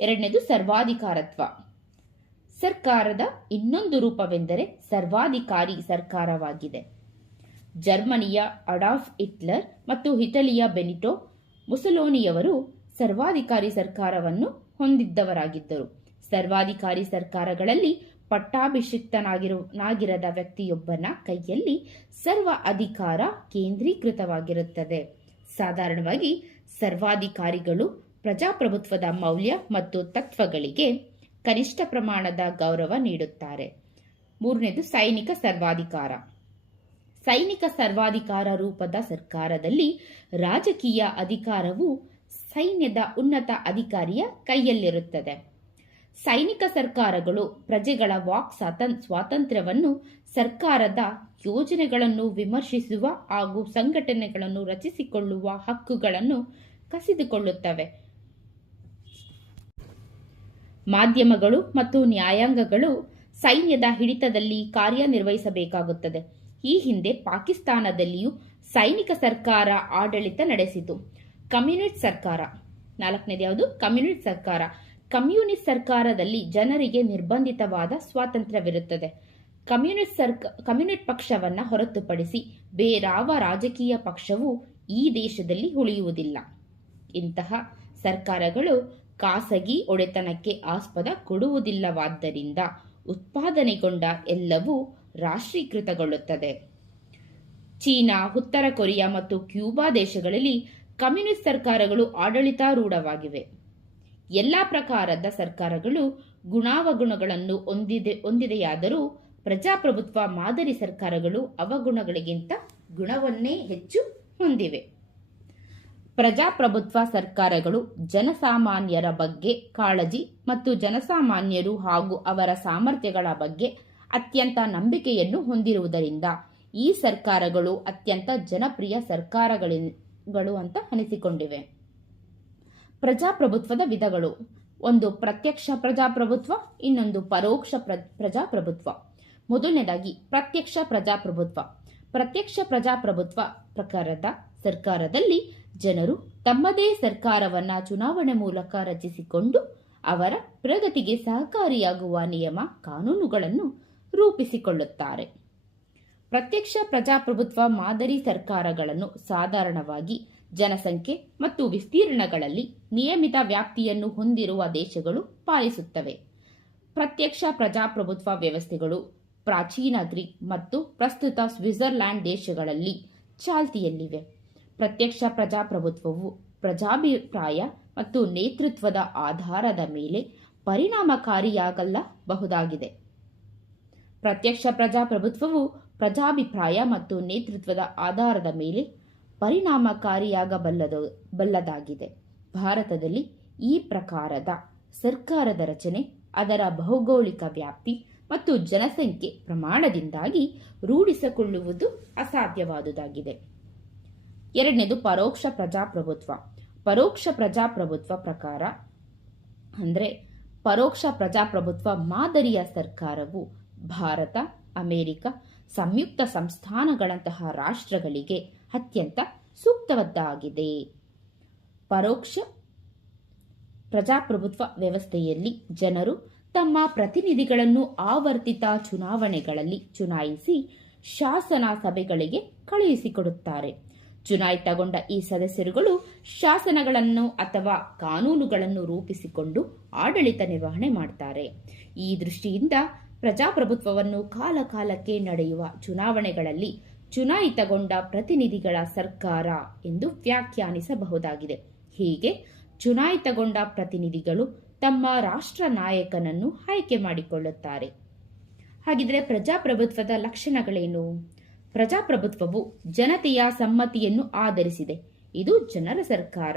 ಎರಡನೇದು ಸರ್ವಾಧಿಕಾರತ್ವ. ಸರ್ಕಾರದ ಇನ್ನೊಂದು ರೂಪವೆಂದರೆ ಸರ್ವಾಧಿಕಾರಿ ಸರ್ಕಾರವಾಗಿದೆ. ಜರ್ಮನಿಯ ಅಡಾಲ್ಫ್ ಹಿಟ್ಲರ್ ಮತ್ತು ಇಟಲಿಯ ಬೆನಿಟೋ ಮುಸೋಲಿನಿಯವರು ಸರ್ವಾಧಿಕಾರಿ ಸರ್ಕಾರವನ್ನು ಹೊಂದಿದ್ದವರಾಗಿದ್ದರು. ಸರ್ವಾಧಿಕಾರಿ ಸರ್ಕಾರಗಳಲ್ಲಿ ಪಟ್ಟಾಭಿಷಿಕ್ತನಾಗಿರದ ವ್ಯಕ್ತಿಯೊಬ್ಬನ ಕೈಯಲ್ಲಿ ಸರ್ವ ಅಧಿಕಾರ ಕೇಂದ್ರೀಕೃತವಾಗಿರುತ್ತದೆ. ಸಾಧಾರಣವಾಗಿ ಸರ್ವಾಧಿಕಾರಿಗಳು ಪ್ರಜಾಪ್ರಭುತ್ವದ ಮೌಲ್ಯ ಮತ್ತು ತತ್ವಗಳಿಗೆ ಕನಿಷ್ಠ ಪ್ರಮಾಣದ ಗೌರವ ನೀಡುತ್ತಾರೆ. ಮೂರನೇದು ಸೈನಿಕ ಸರ್ವಾಧಿಕಾರ. ಸೈನಿಕ ಸರ್ವಾಧಿಕಾರ ರೂಪದ ಸರ್ಕಾರದಲ್ಲಿ ರಾಜಕೀಯ ಅಧಿಕಾರವು ಸೈನ್ಯದ ಉನ್ನತ ಅಧಿಕಾರಿಯ ಕೈಯಲ್ಲಿರುತ್ತದೆ. ಸೈನಿಕ ಸರ್ಕಾರಗಳು ಪ್ರಜೆಗಳ ವಾಕ್ ಸ್ವಾತಂತ್ರ್ಯವನ್ನು, ಸರ್ಕಾರದ ಯೋಜನೆಗಳನ್ನು ವಿಮರ್ಶಿಸುವ ಹಾಗೂ ಸಂಘಟನೆಗಳನ್ನು ರಚಿಸಿಕೊಳ್ಳುವ ಹಕ್ಕುಗಳನ್ನು ಕಸಿದುಕೊಳ್ಳುತ್ತವೆ. ಮಾಧ್ಯಮಗಳು ಮತ್ತು ನ್ಯಾಯಾಂಗಗಳು ಸೈನ್ಯದ ಹಿಡಿತದಲ್ಲಿ ಕಾರ್ಯನಿರ್ವಹಿಸಬೇಕಾಗುತ್ತದೆ. ಈ ಹಿಂದೆ ಪಾಕಿಸ್ತಾನದಲ್ಲಿಯೂ ಸೈನಿಕ ಸರ್ಕಾರ ಆಡಳಿತ ನಡೆಸಿತು. ಕಮ್ಯುನಿಸ್ಟ್ ಸರ್ಕಾರ. ನಾಲ್ಕನೇದು ಯಾವುದು? ಕಮ್ಯುನಿಸ್ಟ್ ಸರ್ಕಾರ. ಕಮ್ಯುನಿಸ್ಟ್ ಸರ್ಕಾರದಲ್ಲಿ ಜನರಿಗೆ ನಿರ್ಬಂಧಿತವಾದ ಸ್ವಾತಂತ್ರ್ಯವಿರುತ್ತದೆ. ಕಮ್ಯುನಿಸ್ಟ್ ಪಕ್ಷವನ್ನು ಹೊರತುಪಡಿಸಿ ಬೇರಾವ ರಾಜಕೀಯ ಪಕ್ಷವು ಈ ದೇಶದಲ್ಲಿ ಉಳಿಯುವುದಿಲ್ಲ. ಇಂತಹ ಸರ್ಕಾರಗಳು ಖಾಸಗಿ ಒಡೆತನಕ್ಕೆ ಆಸ್ಪದ ಕೊಡುವುದಿಲ್ಲವಾದ್ದರಿಂದ ಉತ್ಪಾದನೆಗೊಂಡ ಎಲ್ಲವೂ ರಾಷ್ಟ್ರೀಕೃತಗೊಳ್ಳುತ್ತದೆ. ಚೀನಾ, ಉತ್ತರ ಕೊರಿಯಾ ಮತ್ತು ಕ್ಯೂಬಾ ದೇಶಗಳಲ್ಲಿ ಕಮ್ಯುನಿಸ್ಟ್ ಸರ್ಕಾರಗಳು ಆಡಳಿತಾರೂಢವಾಗಿವೆ. ಎಲ್ಲ ಪ್ರಕಾರದ ಸರ್ಕಾರಗಳು ಗುಣಾವಗುಣಗಳನ್ನು ಹೊಂದಿದೆಯಾದರೂ ಪ್ರಜಾಪ್ರಭುತ್ವ ಮಾದರಿ ಸರ್ಕಾರಗಳು ಅವಗುಣಗಳಿಗಿಂತ ಗುಣವನ್ನೇ ಹೆಚ್ಚು ಹೊಂದಿವೆ. ಪ್ರಜಾಪ್ರಭುತ್ವ ಸರ್ಕಾರಗಳು ಜನಸಾಮಾನ್ಯರ ಬಗ್ಗೆ ಕಾಳಜಿ ಮತ್ತು ಜನಸಾಮಾನ್ಯರು ಹಾಗೂ ಅವರ ಸಾಮರ್ಥ್ಯಗಳ ಬಗ್ಗೆ ಅತ್ಯಂತ ನಂಬಿಕೆಯನ್ನು ಹೊಂದಿರುವುದರಿಂದ ಈ ಸರ್ಕಾರಗಳು ಅತ್ಯಂತ ಜನಪ್ರಿಯ ಸರ್ಕಾರಗಳು ಅಂತ ಅನಿಸಿಕೊಂಡಿವೆ. ಪ್ರಜಾಪ್ರಭುತ್ವದ ವಿಧಗಳು. ಒಂದು ಪ್ರತ್ಯಕ್ಷ ಪ್ರಜಾಪ್ರಭುತ್ವ, ಇನ್ನೊಂದು ಪರೋಕ್ಷ ಪ್ರಜಾಪ್ರಭುತ್ವ. ಮೊದಲನೇದಾಗಿ ಪ್ರತ್ಯಕ್ಷ ಪ್ರಜಾಪ್ರಭುತ್ವ. ಪ್ರತ್ಯಕ್ಷ ಪ್ರಜಾಪ್ರಭುತ್ವ ಪ್ರಕಾರದ ಸರ್ಕಾರದಲ್ಲಿ ಜನರು ತಮ್ಮದೇ ಸರ್ಕಾರವನ್ನ ಚುನಾವಣೆ ಮೂಲಕ ರಚಿಸಿಕೊಂಡು ಅವರ ಪ್ರಗತಿಗೆ ಸಹಕಾರಿಯಾಗುವ ನಿಯಮ ಕಾನೂನುಗಳನ್ನು ರೂಪಿಸಿಕೊಳ್ಳುತ್ತಾರೆ. ಪ್ರತ್ಯಕ್ಷ ಪ್ರಜಾಪ್ರಭುತ್ವ ಮಾದರಿ ಸರ್ಕಾರಗಳನ್ನು ಸಾಧಾರಣವಾಗಿ ಜನಸಂಖ್ಯೆ ಮತ್ತು ವಿಸ್ತೀರ್ಣಗಳಲ್ಲಿ ನಿಯಮಿತ ವ್ಯಾಪ್ತಿಯನ್ನು ಹೊಂದಿರುವ ದೇಶಗಳು ಪಾಲಿಸುತ್ತವೆ. ಪ್ರತ್ಯಕ್ಷ ಪ್ರಜಾಪ್ರಭುತ್ವ ವ್ಯವಸ್ಥೆಗಳು ಪ್ರಾಚೀನ ಗ್ರೀಕ್ ಮತ್ತು ಪ್ರಸ್ತುತ ಸ್ವಿಟ್ಜರ್ಲ್ಯಾಂಡ್ ದೇಶಗಳಲ್ಲಿ ಚಾಲ್ತಿಯಲ್ಲಿವೆ. ಪ್ರತ್ಯಕ್ಷ ಪ್ರಜಾಪ್ರಭುತ್ವವು ಪ್ರಜಾಭಿಪ್ರಾಯ ಮತ್ತು ನೇತೃತ್ವದ ಆಧಾರದ ಮೇಲೆ ಪರಿಣಾಮಕಾರಿಯಾಗಬಹುದಾಗಿದೆ. ಪ್ರತ್ಯಕ್ಷ ಪ್ರಜಾಪ್ರಭುತ್ವವು ಪ್ರಜಾಭಿಪ್ರಾಯ ಮತ್ತು ನೇತೃತ್ವದ ಆಧಾರದ ಮೇಲೆ ಪರಿಣಾಮಕಾರಿಯಾಗಬಲ್ಲದಾಗಿದೆ. ಭಾರತದಲ್ಲಿ ಈ ಪ್ರಕಾರದ ಸರ್ಕಾರದ ರಚನೆ ಅದರ ಭೌಗೋಳಿಕ ವ್ಯಾಪ್ತಿ ಮತ್ತು ಜನಸಂಖ್ಯೆ ಪ್ರಮಾಣದಿಂದಾಗಿ ರೂಢಿಸಿಕೊಳ್ಳುವುದು ಅಸಾಧ್ಯವಾದುದಾಗಿದೆ. ಎರಡನೇದು ಪರೋಕ್ಷ ಪ್ರಜಾಪ್ರಭುತ್ವ. ಪರೋಕ್ಷ ಪ್ರಜಾಪ್ರಭುತ್ವ ಪ್ರಕಾರ ಅಂದರೆ ಪರೋಕ್ಷ ಪ್ರಜಾಪ್ರಭುತ್ವ ಮಾದರಿಯ ಸರ್ಕಾರವು ಭಾರತ, ಅಮೆರಿಕ, ಸಂಯುಕ್ತ ಸಂಸ್ಥಾನಗಳಂತಹ ರಾಷ್ಟ್ರಗಳಿಗೆ ಅತ್ಯಂತ ಸೂಕ್ತವಾಗಿದೆ. ಪರೋಕ್ಷ ಪ್ರಜಾಪ್ರಭುತ್ವ ವ್ಯವಸ್ಥೆಯಲ್ಲಿ ಜನರು ತಮ್ಮ ಪ್ರತಿನಿಧಿಗಳನ್ನು ಆವರ್ತಿತ ಚುನಾವಣೆಗಳಲ್ಲಿ ಚುನಾಯಿಸಿ ಶಾಸನ ಸಭೆಗಳಿಗೆ ಕಳುಹಿಸಿಕೊಡುತ್ತಾರೆ. ಚುನಾಯಿತಗೊಂಡ ಈ ಸದಸ್ಯರುಗಳು ಶಾಸನಗಳನ್ನು ಅಥವಾ ಕಾನೂನುಗಳನ್ನು ರೂಪಿಸಿಕೊಂಡು ಆಡಳಿತ ನಿರ್ವಹಣೆ ಮಾಡುತ್ತಾರೆ. ಈ ದೃಷ್ಟಿಯಿಂದ ಪ್ರಜಾಪ್ರಭುತ್ವವನ್ನು ಕಾಲಕಾಲಕ್ಕೆ ನಡೆಯುವ ಚುನಾವಣೆಗಳಲ್ಲಿ ಚುನಾಯಿತಗೊಂಡ ಪ್ರತಿನಿಧಿಗಳ ಸರ್ಕಾರ ಎಂದು ವ್ಯಾಖ್ಯಾನಿಸಬಹುದಾಗಿದೆ. ಹೀಗೆ ಚುನಾಯಿತಗೊಂಡ ಪ್ರತಿನಿಧಿಗಳು ತಮ್ಮ ರಾಷ್ಟ್ರ ನಾಯಕನನ್ನು ಆಯ್ಕೆ ಮಾಡಿಕೊಳ್ಳುತ್ತಾರೆ. ಹಾಗಿದ್ರೆ ಪ್ರಜಾಪ್ರಭುತ್ವದ ಲಕ್ಷಣಗಳೇನು? ಪ್ರಜಾಪ್ರಭುತ್ವವು ಜನತೆಯ ಸಮ್ಮತಿಯನ್ನು ಆಧರಿಸಿದೆ. ಇದು ಜನರ ಸರ್ಕಾರ.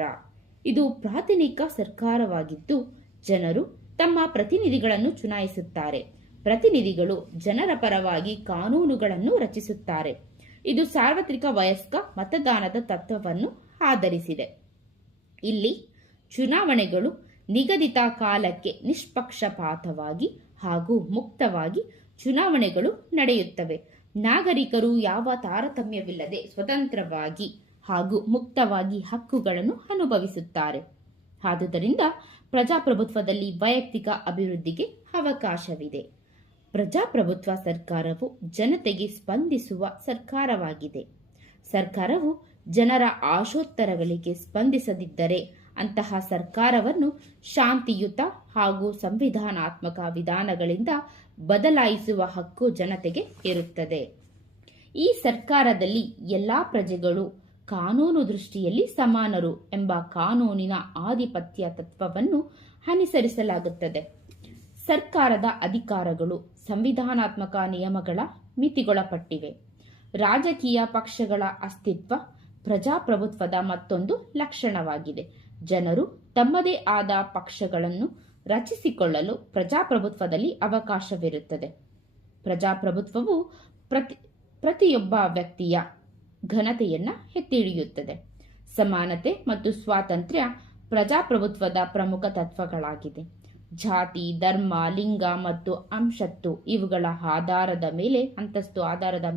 ಇದು ಪ್ರಾತಿನಿಧಿಕ ಸರ್ಕಾರವಾಗಿದ್ದು ಜನರು ತಮ್ಮ ಪ್ರತಿನಿಧಿಗಳನ್ನು ಚುನಾಯಿಸುತ್ತಾರೆ. ಪ್ರತಿನಿಧಿಗಳು ಜನರ ಪರವಾಗಿ ಕಾನೂನುಗಳನ್ನು ರಚಿಸುತ್ತಾರೆ. ಇದು ಸಾರ್ವತ್ರಿಕ ವಯಸ್ಕ ಮತದಾನದ ತತ್ವವನ್ನು ಆಧರಿಸಿದೆ. ಇಲ್ಲಿ ಚುನಾವಣೆಗಳು ನಿಗದಿತ ಕಾಲಕ್ಕೆ ನಿಷ್ಪಕ್ಷಪಾತವಾಗಿ ಹಾಗೂ ಮುಕ್ತವಾಗಿ ಚುನಾವಣೆಗಳು ನಡೆಯುತ್ತವೆ. ನಾಗರಿಕರು ಯಾವ ತಾರತಮ್ಯವಿಲ್ಲದೆ ಸ್ವತಂತ್ರವಾಗಿ ಹಾಗೂ ಮುಕ್ತವಾಗಿ ಹಕ್ಕುಗಳನ್ನು ಅನುಭವಿಸುತ್ತಾರೆ. ಆದುದರಿಂದ ಪ್ರಜಾಪ್ರಭುತ್ವದಲ್ಲಿ ವೈಯಕ್ತಿಕ ಅಭಿವೃದ್ಧಿಗೆ ಅವಕಾಶವಿದೆ. ಪ್ರಜಾಪ್ರಭುತ್ವ ಸರ್ಕಾರವು ಜನತೆಗೆ ಸ್ಪಂದಿಸುವ ಸರ್ಕಾರವಾಗಿದೆ. ಸರ್ಕಾರವು ಜನರ ಆಶೋತ್ತರಗಳಿಗೆ ಸ್ಪಂದಿಸದಿದ್ದರೆ ಅಂತಹ ಸರ್ಕಾರವನ್ನು ಶಾಂತಿಯುತ ಹಾಗೂ ಸಂವಿಧಾನಾತ್ಮಕ ವಿಧಾನಗಳಿಂದ ಬದಲಾಯಿಸುವ ಹಕ್ಕು ಜನತೆಗೆ ಇರುತ್ತದೆ. ಈ ಸರ್ಕಾರದಲ್ಲಿ ಎಲ್ಲಾ ಪ್ರಜೆಗಳು ಕಾನೂನು ದೃಷ್ಟಿಯಲ್ಲಿ ಸಮಾನರು ಎಂಬ ಕಾನೂನಿನ ಆಧಿಪತ್ಯ ತತ್ವವನ್ನು ಅನುಸರಿಸಲಾಗುತ್ತದೆ. ಸರ್ಕಾರದ ಅಧಿಕಾರಗಳು ಸಂವಿಧಾನಾತ್ಮಕ ನಿಯಮಗಳ ಮಿತಿಗೊಳಪಟ್ಟಿವೆ. ರಾಜಕೀಯ ಪಕ್ಷಗಳ ಅಸ್ತಿತ್ವ ಪ್ರಜಾಪ್ರಭುತ್ವದ ಮತ್ತೊಂದು ಲಕ್ಷಣವಾಗಿದೆ. ಜನರು ತಮ್ಮದೇ ಆದ ಪಕ್ಷಗಳನ್ನು ರಚಿಸಿಕೊಳ್ಳಲು ಪ್ರಜಾಪ್ರಭುತ್ವದಲ್ಲಿ ಅವಕಾಶವಿರುತ್ತದೆ. ಪ್ರಜಾಪ್ರಭುತ್ವವು ಪ್ರತಿಯೊಬ್ಬ ವ್ಯಕ್ತಿಯ ಘನತೆಯನ್ನ ಎತ್ತಿ ಹಿಡಿಯುತ್ತದೆ. ಸಮಾನತೆ ಮತ್ತು ಸ್ವಾತಂತ್ರ್ಯ ಪ್ರಜಾಪ್ರಭುತ್ವದ ಪ್ರಮುಖ ತತ್ವಗಳಾಗಿದೆ. ಜಾತಿ, ಧರ್ಮ, ಲಿಂಗ ಮತ್ತು ಅಂತಸ್ತು ಇವುಗಳ ಆಧಾರದ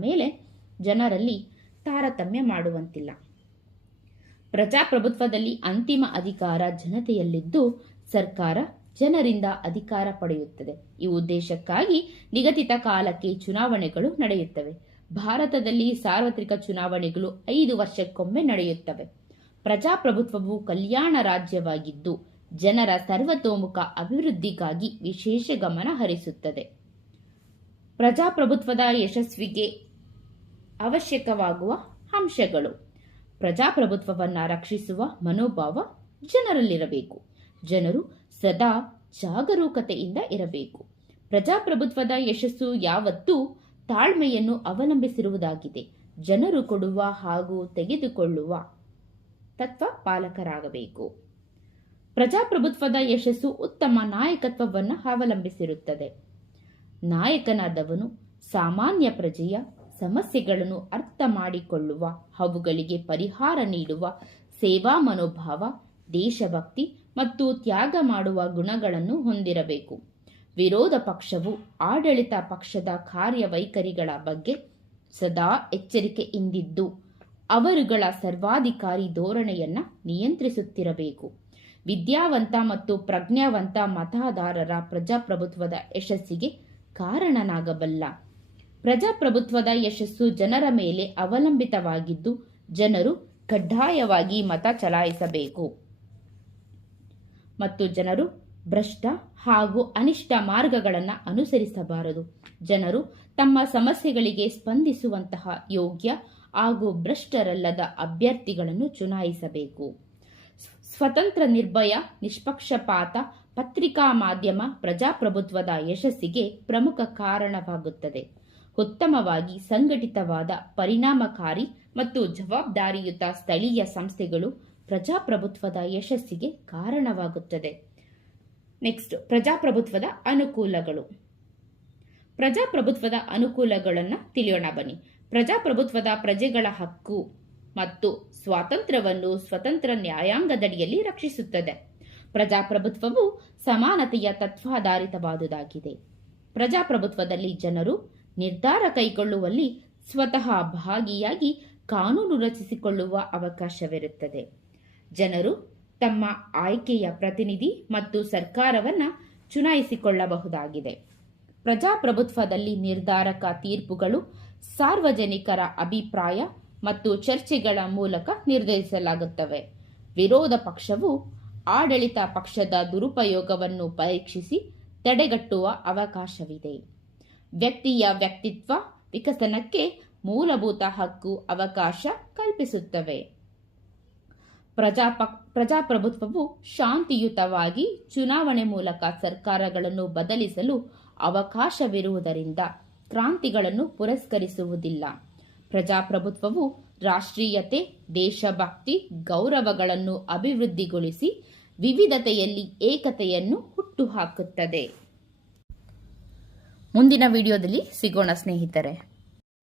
ಮೇಲೆ ಜನರಲ್ಲಿ ತಾರತಮ್ಯ ಮಾಡುವಂತಿಲ್ಲ. ಪ್ರಜಾಪ್ರಭುತ್ವದಲ್ಲಿ ಅಂತಿಮ ಅಧಿಕಾರ ಜನತೆಯಲ್ಲಿದ್ದು ಸರ್ಕಾರ ಜನರಿಂದ ಅಧಿಕಾರ ಪಡೆಯುತ್ತದೆ. ಈ ಉದ್ದೇಶಕ್ಕಾಗಿ ನಿಗದಿತ ಕಾಲಕ್ಕೆ ಚುನಾವಣೆಗಳು ನಡೆಯುತ್ತವೆ. ಭಾರತದಲ್ಲಿ ಸಾರ್ವತ್ರಿಕ ಚುನಾವಣೆಗಳು 5 ವರ್ಷಕ್ಕೊಮ್ಮೆ ನಡೆಯುತ್ತವೆ. ಪ್ರಜಾಪ್ರಭುತ್ವವು ಕಲ್ಯಾಣ ರಾಜ್ಯವಾಗಿದ್ದು ಜನರ ಸರ್ವತೋಮುಖ ಅಭಿವೃದ್ಧಿಗಾಗಿ ವಿಶೇಷ ಗಮನ ಹರಿಸುತ್ತದೆ. ಪ್ರಜಾಪ್ರಭುತ್ವದ ಯಶಸ್ವಿಗೆ ಅವಶ್ಯಕವಾಗುವ ಅಂಶಗಳು: ಪ್ರಜಾಪ್ರಭುತ್ವವನ್ನು ರಕ್ಷಿಸುವ ಮನೋಭಾವ ಜನರಲ್ಲಿರಬೇಕು. ಜನರು ಸದಾ ಜಾಗರೂಕತೆಯಿಂದ ಇರಬೇಕು. ಪ್ರಜಾಪ್ರಭುತ್ವದ ಯಶಸ್ಸು ಯಾವತ್ತೂ ತಾಳ್ಮೆಯನ್ನು ಅವಲಂಬಿಸಿರುವುದಾಗಿದೆ. ಜನರು ಕೊಡುವ ಹಾಗೂ ತೆಗೆದುಕೊಳ್ಳುವ ತತ್ವ ಪಾಲಕರಾಗಬೇಕು. ಪ್ರಜಾಪ್ರಭುತ್ವದ ಯಶಸ್ಸು ಉತ್ತಮ ನಾಯಕತ್ವವನ್ನು ಅವಲಂಬಿಸಿರುತ್ತದೆ. ನಾಯಕನಾದವನು ಸಾಮಾನ್ಯ ಪ್ರಜೆಯ ಸಮಸ್ಯೆಗಳನ್ನು ಅರ್ಥ ಮಾಡಿಕೊಳ್ಳುವ, ಅವುಗಳಿಗೆ ಪರಿಹಾರ ನೀಡುವ ಸೇವಾ ಮನೋಭಾವ, ದೇಶಭಕ್ತಿ ಮತ್ತು ತ್ಯಾಗ ಮಾಡುವ ಗುಣಗಳನ್ನು ಹೊಂದಿರಬೇಕು. ವಿರೋಧ ಪಕ್ಷವು ಆಡಳಿತ ಪಕ್ಷದ ಕಾರ್ಯವೈಖರಿಗಳ ಬಗ್ಗೆ ಸದಾ ಎಚ್ಚರಿಕೆಯಿಂದಿದ್ದು ಅವರುಗಳ ಸರ್ವಾಧಿಕಾರಿ ಧೋರಣೆಯನ್ನ ನಿಯಂತ್ರಿಸುತ್ತಿರಬೇಕು. ವಿದ್ಯಾವಂತ ಮತ್ತು ಪ್ರಜ್ಞಾವಂತ ಮತದಾರರ ಪ್ರಜಾಪ್ರಭುತ್ವದ ಯಶಸ್ಸಿಗೆ ಕಾರಣನಾಗಬಲ್ಲ. ಪ್ರಜಾಪ್ರಭುತ್ವದ ಯಶಸ್ಸು ಜನರ ಮೇಲೆ ಅವಲಂಬಿತವಾಗಿದ್ದು ಜನರು ಕಡ್ಡಾಯವಾಗಿ ಮತ ಚಲಾಯಿಸಬೇಕು ಮತ್ತು ಜನರು ಭ್ರಷ್ಟ ಹಾಗೂ ಅನಿಷ್ಟ ಮಾರ್ಗಗಳನ್ನು ಅನುಸರಿಸಬಾರದು. ಜನರು ತಮ್ಮ ಸಮಸ್ಯೆಗಳಿಗೆ ಸ್ಪಂದಿಸುವಂತಹ ಯೋಗ್ಯ ಹಾಗೂ ಭ್ರಷ್ಟರಲ್ಲದ ಅಭ್ಯರ್ಥಿಗಳನ್ನು ಚುನಾಯಿಸಬೇಕು. ಸ್ವತಂತ್ರ, ನಿರ್ಭಯ, ನಿಷ್ಪಕ್ಷಪಾತ ಪತ್ರಿಕಾ ಮಾಧ್ಯಮ ಪ್ರಜಾಪ್ರಭುತ್ವದ ಯಶಸ್ಸಿಗೆ ಪ್ರಮುಖ ಕಾರಣವಾಗುತ್ತದೆ. ಉತ್ತಮವಾಗಿ ಸಂಘಟಿತವಾದ, ಪರಿಣಾಮಕಾರಿ ಮತ್ತು ಜವಾಬ್ದಾರಿಯುತ ಸ್ಥಳೀಯ ಸಂಸ್ಥೆಗಳು ಪ್ರಜಾಪ್ರಭುತ್ವದ ಯಶಸ್ಸಿಗೆ ಕಾರಣವಾಗುತ್ತದೆ. ನೆಕ್ಸ್ಟ್, ಪ್ರಜಾಪ್ರಭುತ್ವದ ಅನುಕೂಲಗಳು. ಪ್ರಜಾಪ್ರಭುತ್ವದ ಅನುಕೂಲಗಳನ್ನು ತಿಳಿಯೋಣ ಬನ್ನಿ. ಪ್ರಜಾಪ್ರಭುತ್ವದ ಪ್ರಜೆಗಳ ಹಕ್ಕು ಮತ್ತು ಸ್ವಾತಂತ್ರ್ಯವನ್ನು ಸ್ವತಂತ್ರ ನ್ಯಾಯಾಂಗದಡಿಯಲ್ಲಿ ರಕ್ಷಿಸುತ್ತದೆ. ಪ್ರಜಾಪ್ರಭುತ್ವವು ಸಮಾನತೆಯ ತತ್ವಾಧಾರಿತವಾದುದಾಗಿದೆ. ಪ್ರಜಾಪ್ರಭುತ್ವದಲ್ಲಿ ಜನರು ನಿರ್ಧಾರ ಕೈಗೊಳ್ಳುವಲ್ಲಿ ಸ್ವತಃ ಭಾಗಿಯಾಗಿ ಕಾನೂನು ರಚಿಸಿಕೊಳ್ಳುವ ಅವಕಾಶವಿರುತ್ತದೆ. ಜನರು ತಮ್ಮ ಆಯ್ಕೆಯ ಪ್ರತಿನಿಧಿ ಮತ್ತು ಸರ್ಕಾರವನ್ನು ಚುನಾಯಿಸಿಕೊಳ್ಳಬಹುದಾಗಿದೆ. ಪ್ರಜಾಪ್ರಭುತ್ವದಲ್ಲಿ ನಿರ್ಧಾರಕ ತೀರ್ಪುಗಳು ಸಾರ್ವಜನಿಕರ ಅಭಿಪ್ರಾಯ ಮತ್ತು ಚರ್ಚೆಗಳ ಮೂಲಕ ನಿರ್ಧರಿಸಲಾಗುತ್ತವೆ. ವಿರೋಧ ಪಕ್ಷವು ಆಡಳಿತ ಪಕ್ಷದ ದುರುಪಯೋಗವನ್ನು ಪರೀಕ್ಷಿಸಿ ತಡೆಗಟ್ಟುವ ಅವಕಾಶವಿದೆ. ವ್ಯಕ್ತಿಯ ವ್ಯಕ್ತಿತ್ವ ವಿಕಸನಕ್ಕೆ ಮೂಲಭೂತ ಹಕ್ಕು ಅವಕಾಶ ಕಲ್ಪಿಸುತ್ತವೆ. ಪ್ರಜಾಪ್ರಭುತ್ವವು ಶಾಂತಿಯುತವಾಗಿ ಚುನಾವಣೆ ಮೂಲಕ ಸರ್ಕಾರಗಳನ್ನು ಬದಲಿಸಲು ಅವಕಾಶವಿರುವುದರಿಂದ ಕ್ರಾಂತಿಗಳನ್ನು ಪುರಸ್ಕರಿಸುವುದಿಲ್ಲ. ಪ್ರಜಾಪ್ರಭುತ್ವವು ರಾಷ್ಟ್ರೀಯತೆ, ದೇಶಭಕ್ತಿ, ಗೌರವಗಳನ್ನು ಅಭಿವೃದ್ಧಿಗೊಳಿಸಿ ವಿವಿಧತೆಯಲ್ಲಿ ಏಕತೆಯನ್ನು ಹುಟ್ಟುಹಾಕುತ್ತದೆ. ಮುಂದಿನ ವಿಡಿಯೋದಲ್ಲಿ ಸಿಗೋಣ ಸ್ನೇಹಿತರೆ.